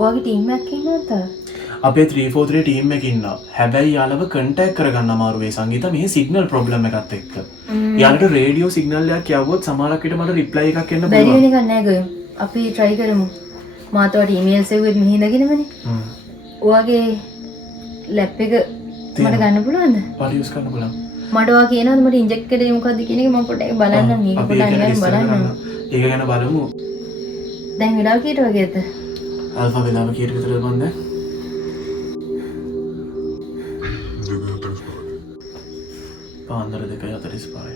ඔයාගේ ටීම් එකක් ඉන්නවද? අපේ 343 ටීම් එකේ ඉන්නවා. හැබැයි යාළුව කන්ටැක්ට් කරගන්න අමාරු වෙයි සංගීත මේ සිග්නල් ප්‍රොබ්ලම් එකත් එක්ක. යාළුවට රේඩියෝ සිග්නල් එකක් යවුවොත් සමහරක් විට මට රිප්ලයි එකක් එන්න බැරි පුළුවන්. වෙන එකක් නෑ ගොයෝ. අපි try කරමු. මාතවට ඊමේල්ස් එව්වෙත් මෙහි නගිනවනේ. ඔයාගේ ලැප් එක මට ගන්න පුළුවන්ද? පාඩි යූස් කරන්න පුළුවන්. මට ඔයා කියනවාද මට ඉන්ජෙක්ට් කරේ මොකද්ද කියන එක මම පොඩ්ඩක් බලන්න මේක අපි පොඩ්ඩක් ඒක නිකන් ඉස්සර බලන්න. කරන්න. ඒක ගැන බලමු. දැන් වෙලාව කීයට වගේද? අල්ෆා වෙලාව කීයට විතරද මන්ද? පාන්දර 2:45.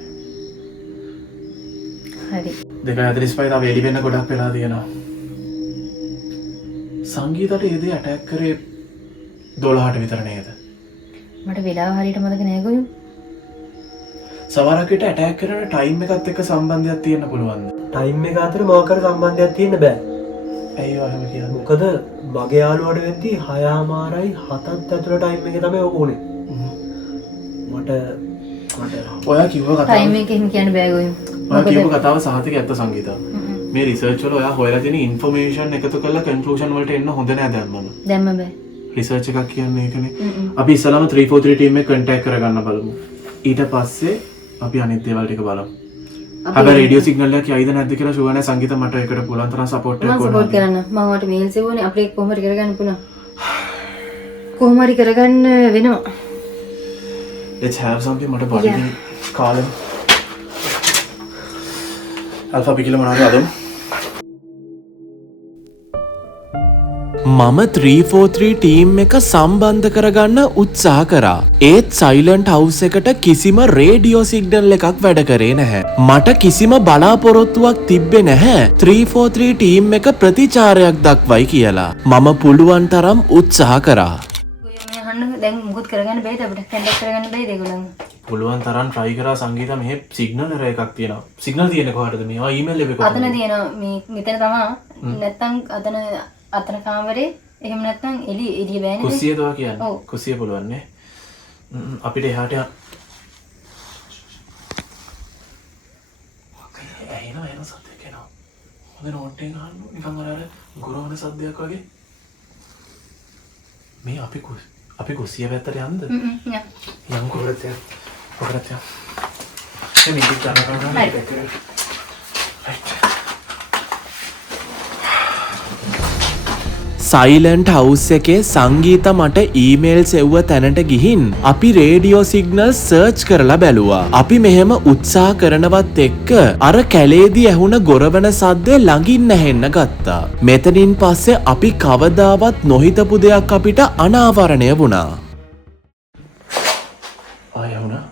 හරි. 2:45 තව එළි වෙන්න ගොඩක් වෙලා තියෙනවා. සංගීතට ඒ දේ ඇටැක් කරේ 12ට විතර නේද? මට වෙලාව හරියට මතක නෑ ගොයෝ. සමහරක් විට ඇටැක් කරන ටයිම් එකත් එක්ක සම්බන්ධයක් තියෙන්න පුළුවන්. ටයිම් එක අතර මොකක් හරි සම්බන්ධයක් තියෙන්න බෑ. ඇයි ඔහෙම කියන්නේ? මොකද මගේ යාළුවට වෙද්දි 6:00මාරයි 7ත් ඇතුළත ටයිම් එකේ තමයි ඔක උනේ. මට ඔයා කිව්ව කතාව ටයිම් එක එහෙම කියන්න බෑ ගොයෝ. ඔයා කියපු කතාව සහතික ඇත්ත සංගීත. මේ රිසර්ච් වල ඔයා හොයලා තියෙන ඉන්ෆර්මේෂන් එකතු කරලා කන්ක්ලූෂන් වලට එන්න හොඳ නෑ දැම්මම. දැම්ම බෑ. රිසර්ච් එකක් කියන්නේ ඒකනේ. අපි ඉස්සලාම 343 ටීම් එක කන්ටැක්ට් කරගන්න බලමු. ඊට පස්සේ අපි අනිත් දේවල් ටික බලමු. හැබැයි රේඩියෝ සිග්නල් එකක් යයිද නැද්ද කියලා ෂුවර් නැහැ සංගීත මට ඒකට පුළුවන් තරම් සපෝට් එකක් මම සපෝට් කරන්න. මම ඔයාලට මේල්ස් එවුවනේ අපිට කොහොම හරි කරගන්න පුළුවන්. කොහොම හරි කරගන්න වෙනවා. Let's have something මට බඩගිනි කාලෙම. අල්ෆා අපි කියලා මොනවද අදමු? මම 343 ටීම් එක සම්බන්ධ කරගන්න උත්සාහ කරා. ඒත් සයිලන්ට් හවුස් එකට කිසිම රේඩියෝ සිග්නල් එකක් වැඩ කරේ නැහැ. මට කිසිම බලාපොරොත්තුවක් තිබ්බේ නැහැ 343 ටීම් එක ප්‍රතිචාරයක් දක්වයි කියලා. මම පුළුවන් තරම් උත්සාහ කරා. ගොයෝ මේ අහන්න දැන් මොකද කරගන්න බැයිද අපිට? කන්ටැක්ට් කරගන්න බැයිද ඒගොල්ලන්? පුළුවන් තරම් try කරා සංගීත මෙහෙ සිග්නල් එකක් තියෙනවා. සිග්නල් තියෙන්නේ කොහටද මේවා ඊමේල් එකේ කොහොමද? අතන තියෙනවා මේ මෙතන තමයි. නැත්තම් අතන කාමරේ එහෙම නැත්තම් එළිය බෑනේ. කුස්සිය දවා කියන්නේ. ඔව්. කුස්සිය පුළුවන් නේ. අපිට එහාට යන්න. එන සද්දයක් එනවා. හොඳ නෝට් එකක් ගන්න නිකන් අර ගුරුවන සද්දයක් වගේ. මේ අපි කුස්සිය පැත්තට යන්නද? යන්න. යම් කොහෙද යන්න. කොහෙද යන්න. මේ මිනිත් ගන්න. සයිලන්ට් හවුස් එකේ සංගීත මට ඊමේල් සෙව්ව තැනට ගිහින් අපි රේඩියෝ සිග්නල් සර්ච් කරලා බැලුවා. අපි මෙහෙම උත්සාහ කරනවත් එක්ක අර කැලේදී ඇහුණ ගොරවන සද්දේ ළඟින් ඇහෙන්න ගත්තා. මෙතනින් පස්සේ අපි කවදාවත් නොහිතපු දෙයක් අපිට අනාවරණය වුණා. ආයුණා.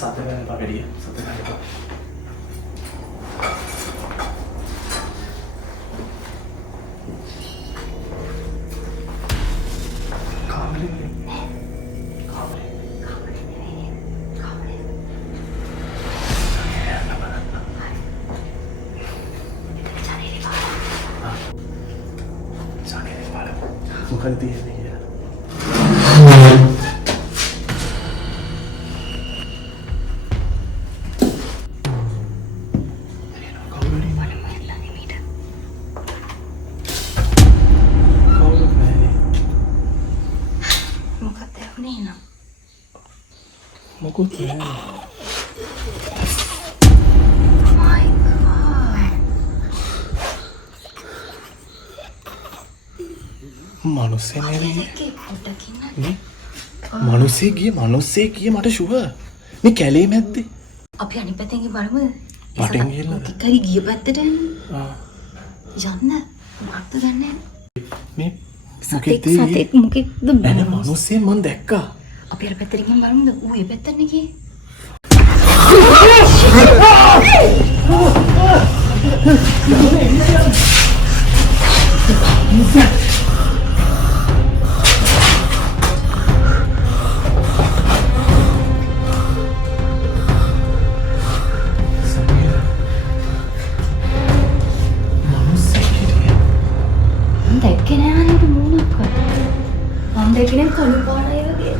සතේ පගඩිය. Bukan dia ni ya. Kau beri mana lagi ni dah. Kau beri. මොකක්ද වුනේ නම? Makut ni. මනුස්සේ මනුස්සේ ගිය මට ෂුවර් මේ කැලේ මැද්දේ අපි අනිත් පැත්තෙන් බලමුද? පටෙන් ගිහලා කරි ගිය පැත්තට යන්න ආ මාර්ග දන්නේ මේ සතෙක් මොකෙක්ද එන මිනිස්සේ මන් දැක්කා අපි අර පැත්තට ගිහින් බලමුද ඌ ඒ පැත්තට ගියේ දැක්කේ නෑ නේද මූණක් මම දැක්කේ කළු පාටයි වගේ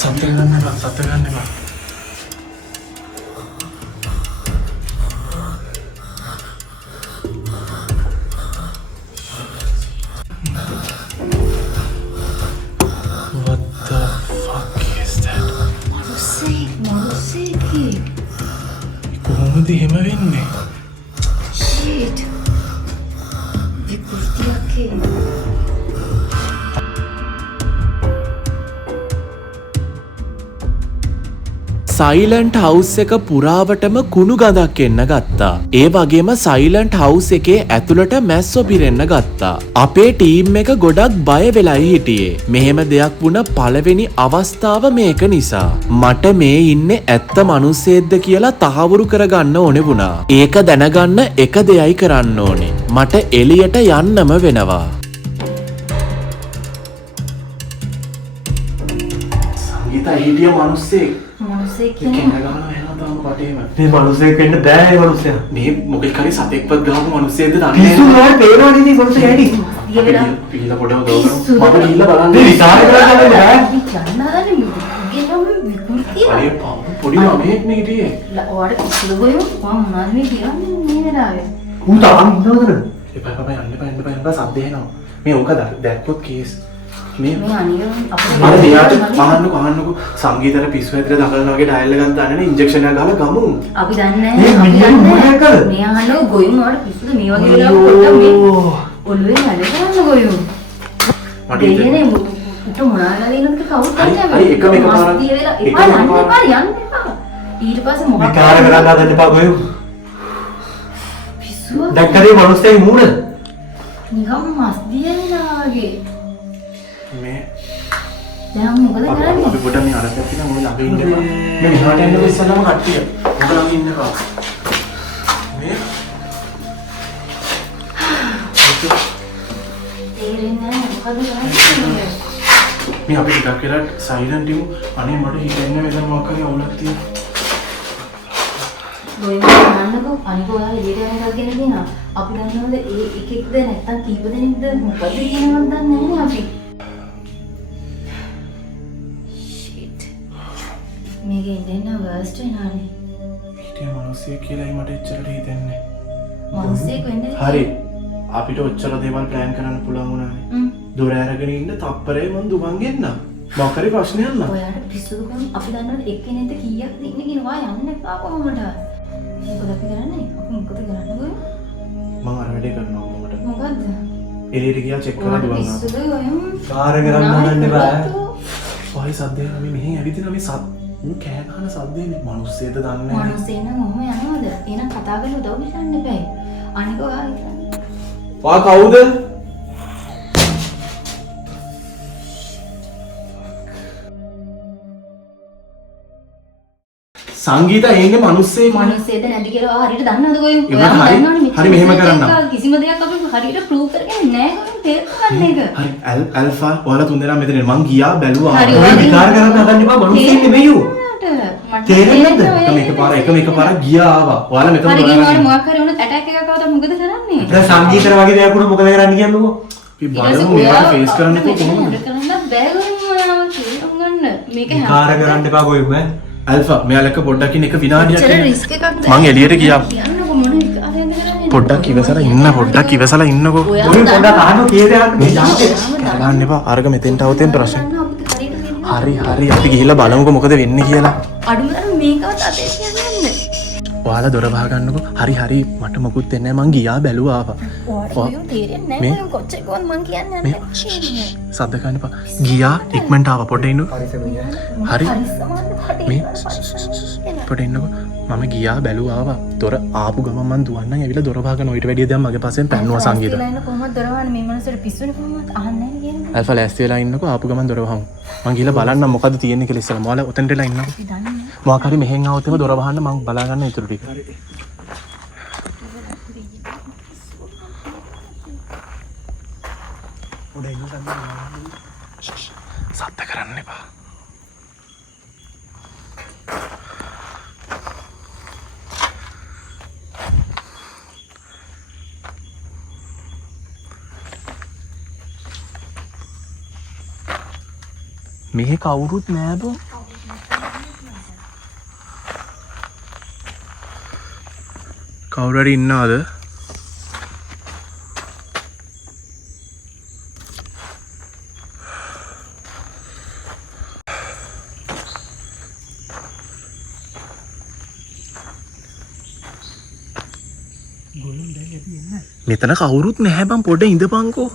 සත්‍ය ගන්න එපා What the fuck is that? මොරුසෙක් කොහොමද එහෙම වෙන්නේ? shit විකෘතියක් සයිලන්ට් හවුස් එක පුරාවටම කුණු ගඳක් එන්න ගත්තා. ඒ වගේම සයිලන්ට් හවුස් එකේ ඇතුළට මැස්සෝ පිරෙන්න ගත්තා. අපේ ටීම් එක ගොඩක් බය වෙලයි හිටියේ. මෙහෙම දෙයක් වුණ පළවෙනි අවස්ථාව මේක නිසා. මට මේ ඉන්නේ ඇත්ත මිනිස්සෙක්ද කියලා තහවුරු කරගන්න ඕනේ වුණා. ඒක දැනගන්න එක දෙයයි කරන්න ඕනේ. මට එළියට යන්නම වෙනවා. සංගීතා හිටිය මිනිස්සේ මොරුසෙක් කෙන ගහනවා එහෙනම් තාම පටේම මේ මිනිස්සෙක් වෙන්න බෑ ඒ මිනිස්සයා. මේ මොකෙක් හරි සතෙක්වත් ගහපු මිනිස්සෙක්ද පිස්සු දන්නේ නෑ පේනවා නේද මේ මිනිස්සයා ඇටි. පිළිලා පොඩව දවගමු මම ගිහිල්ලා බලන්න මේ විචාර කරන්න බෑ. චන්නාදන්නේ ගෙනම විකෘතිය අනේ පොඩි ළමයෙක් නේ හිටියේ ඔයාලට කිසිදු ගොයෝ මම මොනවද මේ කියන්නේ මේ වෙලාවේ ඌ තාම ඉන්නවද? එපා යන්න එපා සද්ද එනවා මේ ඕක දැක්කොත් කේස් මේ මේ අනියම් අර මෙයාට අහන්නකෝ සංගීතර පිස්සු ඇතුලේ දඟලන වගේ ඩයල් එකක් දාන්නේ ඉන්ජෙක්ෂන් එකක් ගහලා ගමු අපි දන්නේ මේ නැහැ මිනිහා මොනවද කරන්නේ? මේ අහන්නෝ ගොයුම් වලට පිස්සුද මේ වගේ වෙලාවක පොඩ්ඩක් මේ ඔළුවේ වැඩ කරන්න ගොයුම් මට දෙයනේ උට මොනාලා දෙනවද කවුරුත් දන්නේ හරි එකම එක පාරක් මස්තිය වෙලා එකම එපා යන්න පාරක්. එපා යන්න එපා ඊට පස්සේ මොකක්ද විචාර කරන්න හදන්න එපා ගොයෝ. පිස්සුව දැක්කද මේ මිනිස්සයාගේ මූණ? නිකම් මස්තිය වෙලාගේ මේ දැන් මොකද කරන්නේ අපි පොඩ්ඩක් මේ අරසක් කියලා මොකද ළඟ ඉන්න එපා මේ මෙහාට එන්න ඉස්සෙල්ලාම කට්ටිය මොකද ළඟ ඉන්න එපා මේ තේරෙන්නේ නැහැ මොකද කරන්නේ මේ අපි ටිකක් වෙලා සයිලන්ට් ඉමු අනේ මට හිතෙන්නේ මෙතන මොකක් හරි අවුලක් තියෙනවා ගොයම ගන්නකො අනික ඔයාලා එළියට යන එකක් ගැන කියනවා. අපි දන්නවද ඒ එකෙක්ද නැත්තම් කීප දෙනෙක්ද මොකද කියනවද දන්නේ නැහැ අපි. shit. මේකේ ඉන්න worst වෙනානේ. හිටිය මිනිස්සෙක් කියලායි මට එච්චරට හිතෙන්නේ මොන්සෙක් වෙන්නේ. හරි අපිට ඔච්චර දේවල් ප්ලෑන් කරන්න පුළුවන් වුණානේ දොර අරගෙන ඉන්න තප්පරේ මන් දුවන් ගෙන්නම් මොකක් හරි ප්‍රශ්නයක් නම් ඔයාලට පිස්සුද කොහොමද අපි දන්නවද එක්කෙනෙක්ද කීයක් දෙන්නේ කියනවා යන්න එපා කොහොමද? මොකද අපි කරන්නේ? අපි මොකද කරන්නේ ගොයම? මම අර වැඩේ කරනවා මමට මොකද්ද? එළියට ගියා චෙක් කරලා දුවන්නා පිස්සුද ගොයම? විචාර කරන්න හදන්න බෑ. වයි සද්දේ අපි මෙහෙන් ඇවිදින මේ ඌ කෑ ගහන සද්දේනේ මිනිස්සෙද දන්නේ නැහැ මනුස්සයෙක් නම් ඔහොම යනවද? එහෙනම් කතා කරලා උදව් කරන්න එපා. අනික ඔයා හිතන්නේ වා කවුද සංගීතා එන්නේ මිනිස්සේ මනුස්සයෙක්ද නැද්ද කියලා ඔයා හරියට දන්නවද ගොයෝ? ඒකට හරි මෙහෙම කරන්න. කිසිම දෙයක් අපි හරියට ප්‍රූව් කරගෙන නැහැ ගොයෝ තේරුම් ගන්න එක. හරි ඇල්ෆා ඔයාලා තුන්දෙනා මෙතන මං ගියා බැලුවා හරි, ඔය විචාර කරන්න හදන්න එපා මිනිස්සෙක් නෙමෙයි ඌ. තේරෙන්නේ නැද්ද? එක පාරක් ගියා ආවා ඔයාලා මෙතන හරි ගිහින් බලන්න මොකක් හරි වුණත් ඇටැක් එකක් ආවද මොකද කරන්නේ? දැන් සංගීතර වගේ දෙයක් වුණා මොකද කරන්න කියන්නකෝ. අපි බලමු මේවා ෆේස් කරන්න කොහොමද කරන්න බෑ ගොයෝ ඔයාලා තේරුම් ගන්න. මේක විචාර කරන්න එපා ගොයෝ ඈ. ඇල්ෆා මෙයාලක පොඩ්ඩක් ඉන්න එක විනාඩියක් චල ඉන්න. රිස්ක් එකක්ද? මං එළියට ගියා කියන්නකෝ මොන විකාරයක්ද කරන්නේ? පොඩ්ඩක් ඉවසලා ඉන්න පොඩ්ඩක් ඉවසලා ඉන්නකෝ ඔයා ගොයෝ පොඩ්ඩක් අහන්න කීයදයක් මේ යන්නේ. ගන්න එපා අරග මෙතෙන්ට આવතෙන් ප්‍රශ්න දන්නවා අපිට හරියට වෙන්නේ. හරි අපි ගිහිල්ලා බලමුකෝ මොකද වෙන්නේ කියලා අඩුම තරම මේකවත් අතේ කියන්නේ ඔයාලා දොර වහගන්නකෝ. හරි මට මොකුත් වෙන්නේ නැහැ. මං ගියා බැලුවා ආවා. ඔයාලට ඔයෝ තේරෙන්නේ නැහැ මම කොච්චර කිව්වද මං කියන්නේ නැහැ. සද්ද ගන්න එපා. ගියා ඉක්මනට ආවා. පොඩ ඉන්නකෝ. හරි මේ පොඩ ඉන්නකෝ. මම ගියා බැලුවා ආවා. දොර ආපු ගමන් මං දුවන්නම් ඇවිල්ලා දොර වහගෙන ඊට වැඩිය දැන් මගේ පස්සෙන් පැන්නුවා සංගීත. කොහොමද දොර වහන්නේ මේ මනසට පිස්සුනේ කොහොමද අහන්නේ නැහැ කියන්නේ. ඇල්ෆා ලෑස්ති වෙලා ඉන්නකෝ. ආපු ගමන් දොර වහමු. මං ගිහලා බලන්නම් මොකද්ද තියෙන්නේ කියලා ඉස්සෙල්ලා. මොයාලා ඔතෙන්ට එලා ඉන්නකෝ. අපි දන්නේ නැහැ. මොකක් හරි මෙහෙන් ආවොත් එහෙම දොර වහන්න මං බලා ගන්න ඊටු ටික. සද්ද කරන්න එපා. මෙහෙ කවුරුත් නෑ බෝ. කවුරු හරි ඉන්නවද? මෙතන කවුරුත් නැහැ බං පොඩ ඉඳපන්කෝ.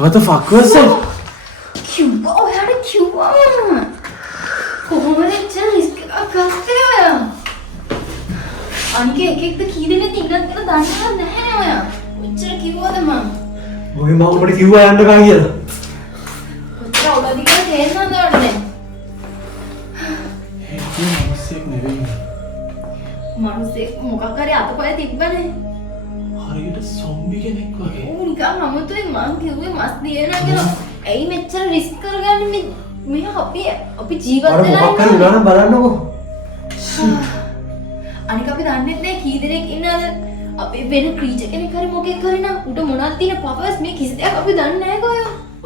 What the fuck was that? කිව්වා ඔයාට කිව්වා. කොහොමද එච්චර රිස්ක් එකක් ගත්තේ ඔයා? අනික එකෙක්ද කී දෙනෙක් ඉන්නත් කියලා දන්නවද නැහැ ඔයා. ඔච්චර කිව්වද මං? ඔය මම ඔබට කිව්වා යන්න කා කියලා. ඔච්චර ඔලදී කියලා තේරෙනවද ඔයාලට දැන්? මනුස්සෙක් මොකක් හරි අතපය තිබ්බනේ. හරියට සොම්බි කෙනෙක් වගේ. ඌ නිකන් අමුතුයි මං කිව්වේ මස් දියනවා කියලා. ඇයි මෙච්චර රිස්ක් කරගන්නේ මේ අපි ජීවත් අර වෙලා මොකක් හරි උනා නම් බලන්නකෝ. අනික අපි දන්නේ නැහැ කී දෙනෙක් ඉන්නවද අපි වෙන ක්‍රීචර් කෙනෙක් හරි මොකෙක් හරි නම් උඩ මොනවද තියෙන පවර්ස් මේ කිසි දෙයක් අපි දන්නේ නැහැ කොය.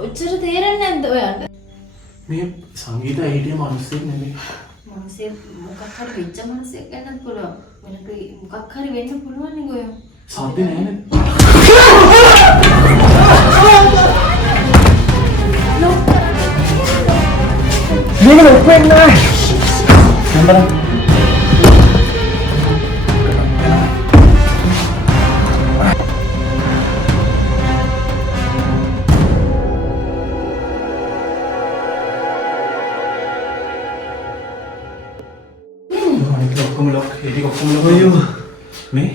ඔච්චර තේරෙන්නේ නැද්ද ඔයාලට? මේ සංගීත හිටිය මිනිස්සෙක් නෙමෙයි. මනසේ මොකක් හරි වෙච්ච මනසෙක් වෙන්නත් පුළුවන්. වෙන මොකක් හරි වෙන්න පුළුවන් නේ කොය. සද්ද නෑනේ. මේක ලොක් වෙන්නේ නැහැ. නම්බර ඔක්කොම ලොක් මේ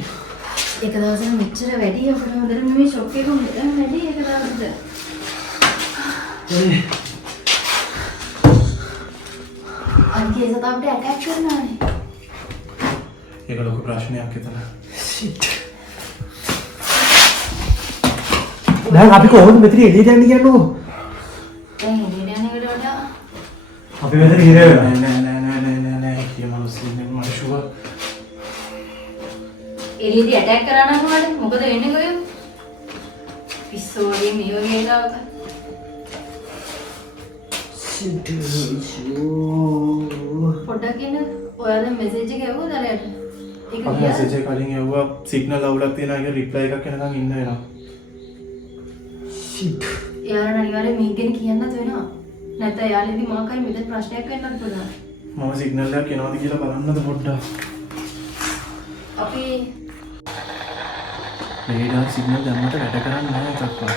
එක දවසක් මෙච්චර වැඩි අපිට හොඳට මේ ෂොක් එක හොඳට වැඩි එක දවසක්. අනිකේ සත අපිට ඇටැක් කරනවානේ. ඒක ලොකු ප්‍රශ්නයක් එතන. දැන් අපි කොහොමද මෙතන එළියට යන්නේ කියන්නකෝ. දැන් එළියට යන එකට වඩා අපි මෙතන හිර වෙනවා. නෑ හිටිය මිනිස්සෙක් නෙමෙයි මට ෂුවර්. එළියදී ඇටැක් කරා නම් මොකද වෙන්නේ කොය? පිස්සෝ වගේ මේ වගේ එකක්. පොඩ්ඩක් ඉන්න. ඔයාලා මෙසේජ් එක එවුවද අරයට? ඒක අපි ගියා. මැසේජ් එක කලින් එවුවා සිග්නල් අවුලක් තියෙනවා ඒක රිප්ලයි එකක් එනකන් ඉන්න වෙනවා. එයාලා අනිවාර්යෙන් මේක ගැන කියන්නත් වෙනවා. නැත්නම් එයාලෙදි මොකක් හරි මෙතන ප්‍රශ්නයක් වෙන්නත් පුළුවන්. මම සිග්නල් එකක් එනවාද කියලා බලන්නද පොඩ්ඩක්. අපි රේඩාර් සිග්නල් දැම්මට වැඩ කරන්නේ නැහැ එකක්වත්.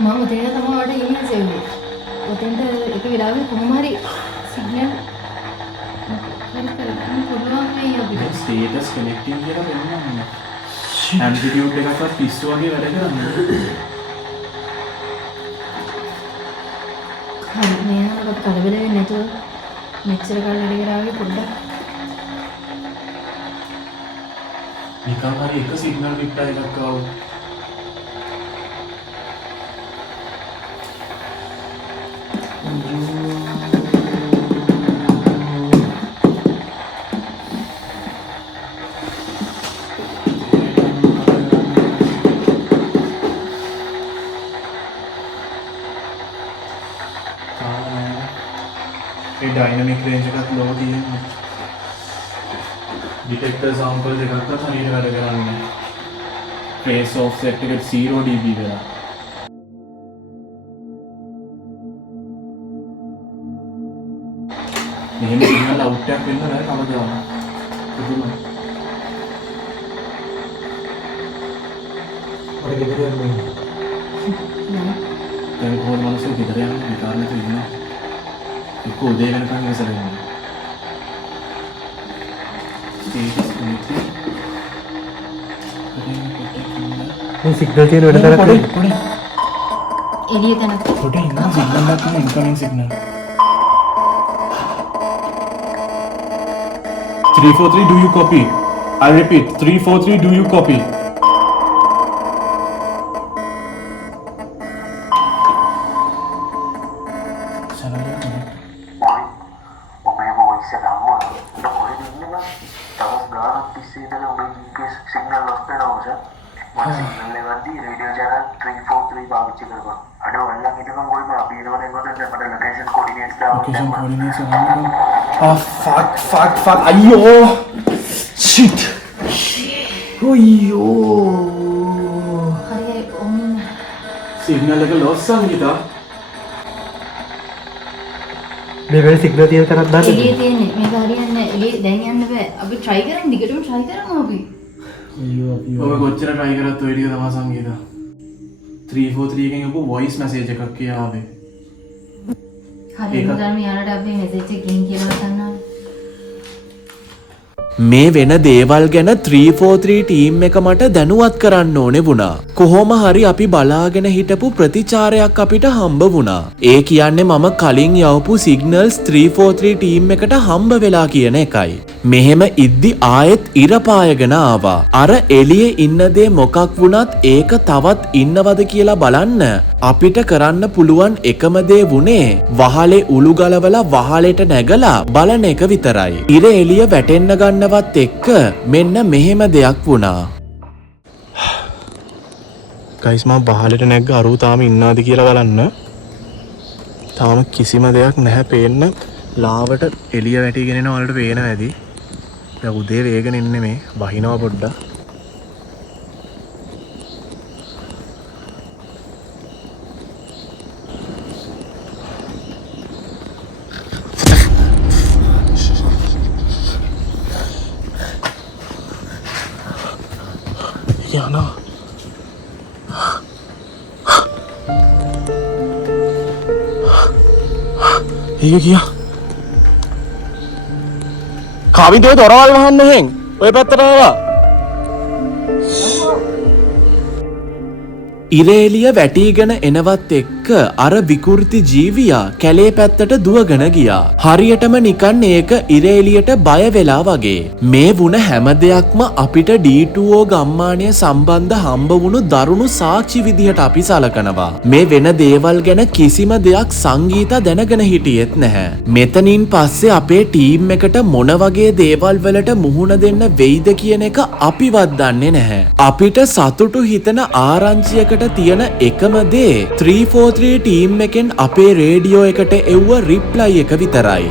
මම උදේ තමයි වඩ ඊමේල් සෙව්වේ. උදේට එක වෙලාවෙ කොහොම හරි සිග්නල් හරි කරගන්න පුළුවන් වෙයි අපිට. ස්ටේටස් කනෙක්ටින් කියලා පෙන්නන්නේ. ඇම්ප්ලිටියුඩ් එකක්වත් පිස්සු වගේ වැඩ කරන්නේ. හරි මෙයාට කලබල වෙන්නේ නැතුව මෙච්චර කල් වැඩ කරාවේ පොඩ්ඩක් නිකන් හරි එක සිග්නල් රිප්ලයි එකක් ආවොත් ඒ ඩයිනමික් රේන්ජ් එකත් ලෝ තියෙන්නේ. ඩිටෙක්ටර් සැම්පල් දෙකක්වත් හරියට වැඩ කරන්නේ නැහැ. ෆේස් ඔෆ්සෙට් එක 0 dB වෙලා. මෙහෙම සිග්නල් අවුට් එකක් වෙන්න බෑ කවදාවත්. පුදුමයි. මට ගෙදර යන්න ඕනේ. දැන් කොහොමද මිනිස්සු ගෙදර යන්නේ විකාරණයට ඉන්නවා. එක්ක උදේ වෙනකන් ඉවසලා ඉන්නවා. මේ සිග්නල් තියෙන වෙන තැනක් නෙවෙයි. එළිය තැනක්. පොඩි ඉන්න සිග්නල් එකක් තියෙන incoming signal. 343 do you copy? I repeat 343 do you copy? ඔබේ වොයිස් එක අම්මා ඔබ කොහෙද ඉන්නේ බං? තවස් ගානක් තිස්සේ ඉඳලා ඔබේ GPS සිග්නල් ලොස් වෙනවා සර්. මම සිග්නල් එකක්දී රේඩියෝ channel 343 පාවිච්චි කරපන්. අඩ ඔයලා හිටපන් කොයිම අපි ඉනවනේ මොකද මට ලොකේෂන් කෝඩිනේට්ස් දාන්න. Location coordinates around. Ah, fuck. අයියෝ. Shit. අයියෝ. හරි ඔන්න. සිග්නල් එක ලොස් සංගීතා. මේ වෙලේ සිග්නල් තියෙන තැනක් දාන්න. එළියේ තියෙන්නේ. මේක හරියන්නේ නැහැ. එළියේ දැන් යන්න බෑ. අපි try කරමු. දිගටම try කරමු අපි. ඔබ කොච්චර try කරත් ඔය ටික තමයි සංගීතා. 343 එකෙන් ඔබ voice message එකක් කියාවේ. හරි ඉතින් යාළුවට අපි message එක ගිහින් කියලා ගන්නවා. මේ වෙන දේවල් ගැන 343 ටීම් එක මට දැනුවත් කරන්න ඕනේ වුණා. කොහොම හරි අපි බලාගෙන හිටපු ප්‍රතිචාරයක් අපිට හම්බ වුණා. ඒ කියන්නේ මම කලින් යවපු සිග්නල්ස් 343 ටීම් එකට හම්බ වෙලා කියන එකයි. මෙහෙම ඉද්දි ආයෙත් ඉර පායගෙන ආවා. අර එළියේ ඉන්න දේ මොකක් වුණත් ඒක තවත් ඉන්නවද කියලා බලන්න අපිට කරන්න පුළුවන් එකම දේ වුණේ වහලේ උළු ගලවලා වහලෙට නැගලා බලන එක විතරයි. ඉර එළිය වැටෙන්න ගන්නවත් එක්ක මෙන්න මෙහෙම දෙයක් වුණා. ගයිස් මම වහලෙට නැග්ග අරු තාම ඉන්නවද කියලා බලන්න. තාම කිසිම දෙයක් නැහැ පේන්න. ලාවට එළිය වැටිගෙන එන වලට පේනවා ඇති. දැන් උදේ වේගෙන ඉන්නේ මේ වහිනවා පොඩ්ඩක්. යනවා. ඒක ගියා. කවිදේ දොරවල් වහන්න හෙන්. ඔය පැත්තට ආවා. ඉරේලිය වැටීගෙන එනවත් එක්ක අර විකෘති ජීවියා කැලේ පැත්තට දුවගෙන ගියා. හරියටම නිකන් ඒක ඉරේලියට බය වෙලා වගේ. මේ වුණ හැම දෙයක්ම අපිට D2O ගම්මානය සම්බන්ධ හම්බ වුණු දරුණු සාක්ෂි විදිහට අපි සලකනවා. මේ වෙන දේවල් ගැන කිසිම දෙයක් සංගීතා දැනගෙන හිටියෙත් නැහැ. මෙතනින් පස්සේ අපේ ටීම් එකට මොන වගේ දේවල් වලට මුහුණ දෙන්න වෙයිද කියන එක අපිවත් දන්නේ නැහැ. අපිට සතුටු හිතන ආරංචියකට තියෙන එකම දේ 343 ටීම් එකෙන් අපේ රේඩියෝ එකට එව්ව රිප්ලයි එක විතරයි.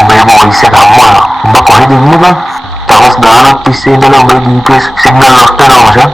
ඔබේ වොයිස් එක අම්මා ඔබ කොහෙද ඉන්නේ බං? තවස් ගානක් තිස්සේ ඉඳලා ඔබේ GPS සිග්නල් ලොස් වෙනවා සර්.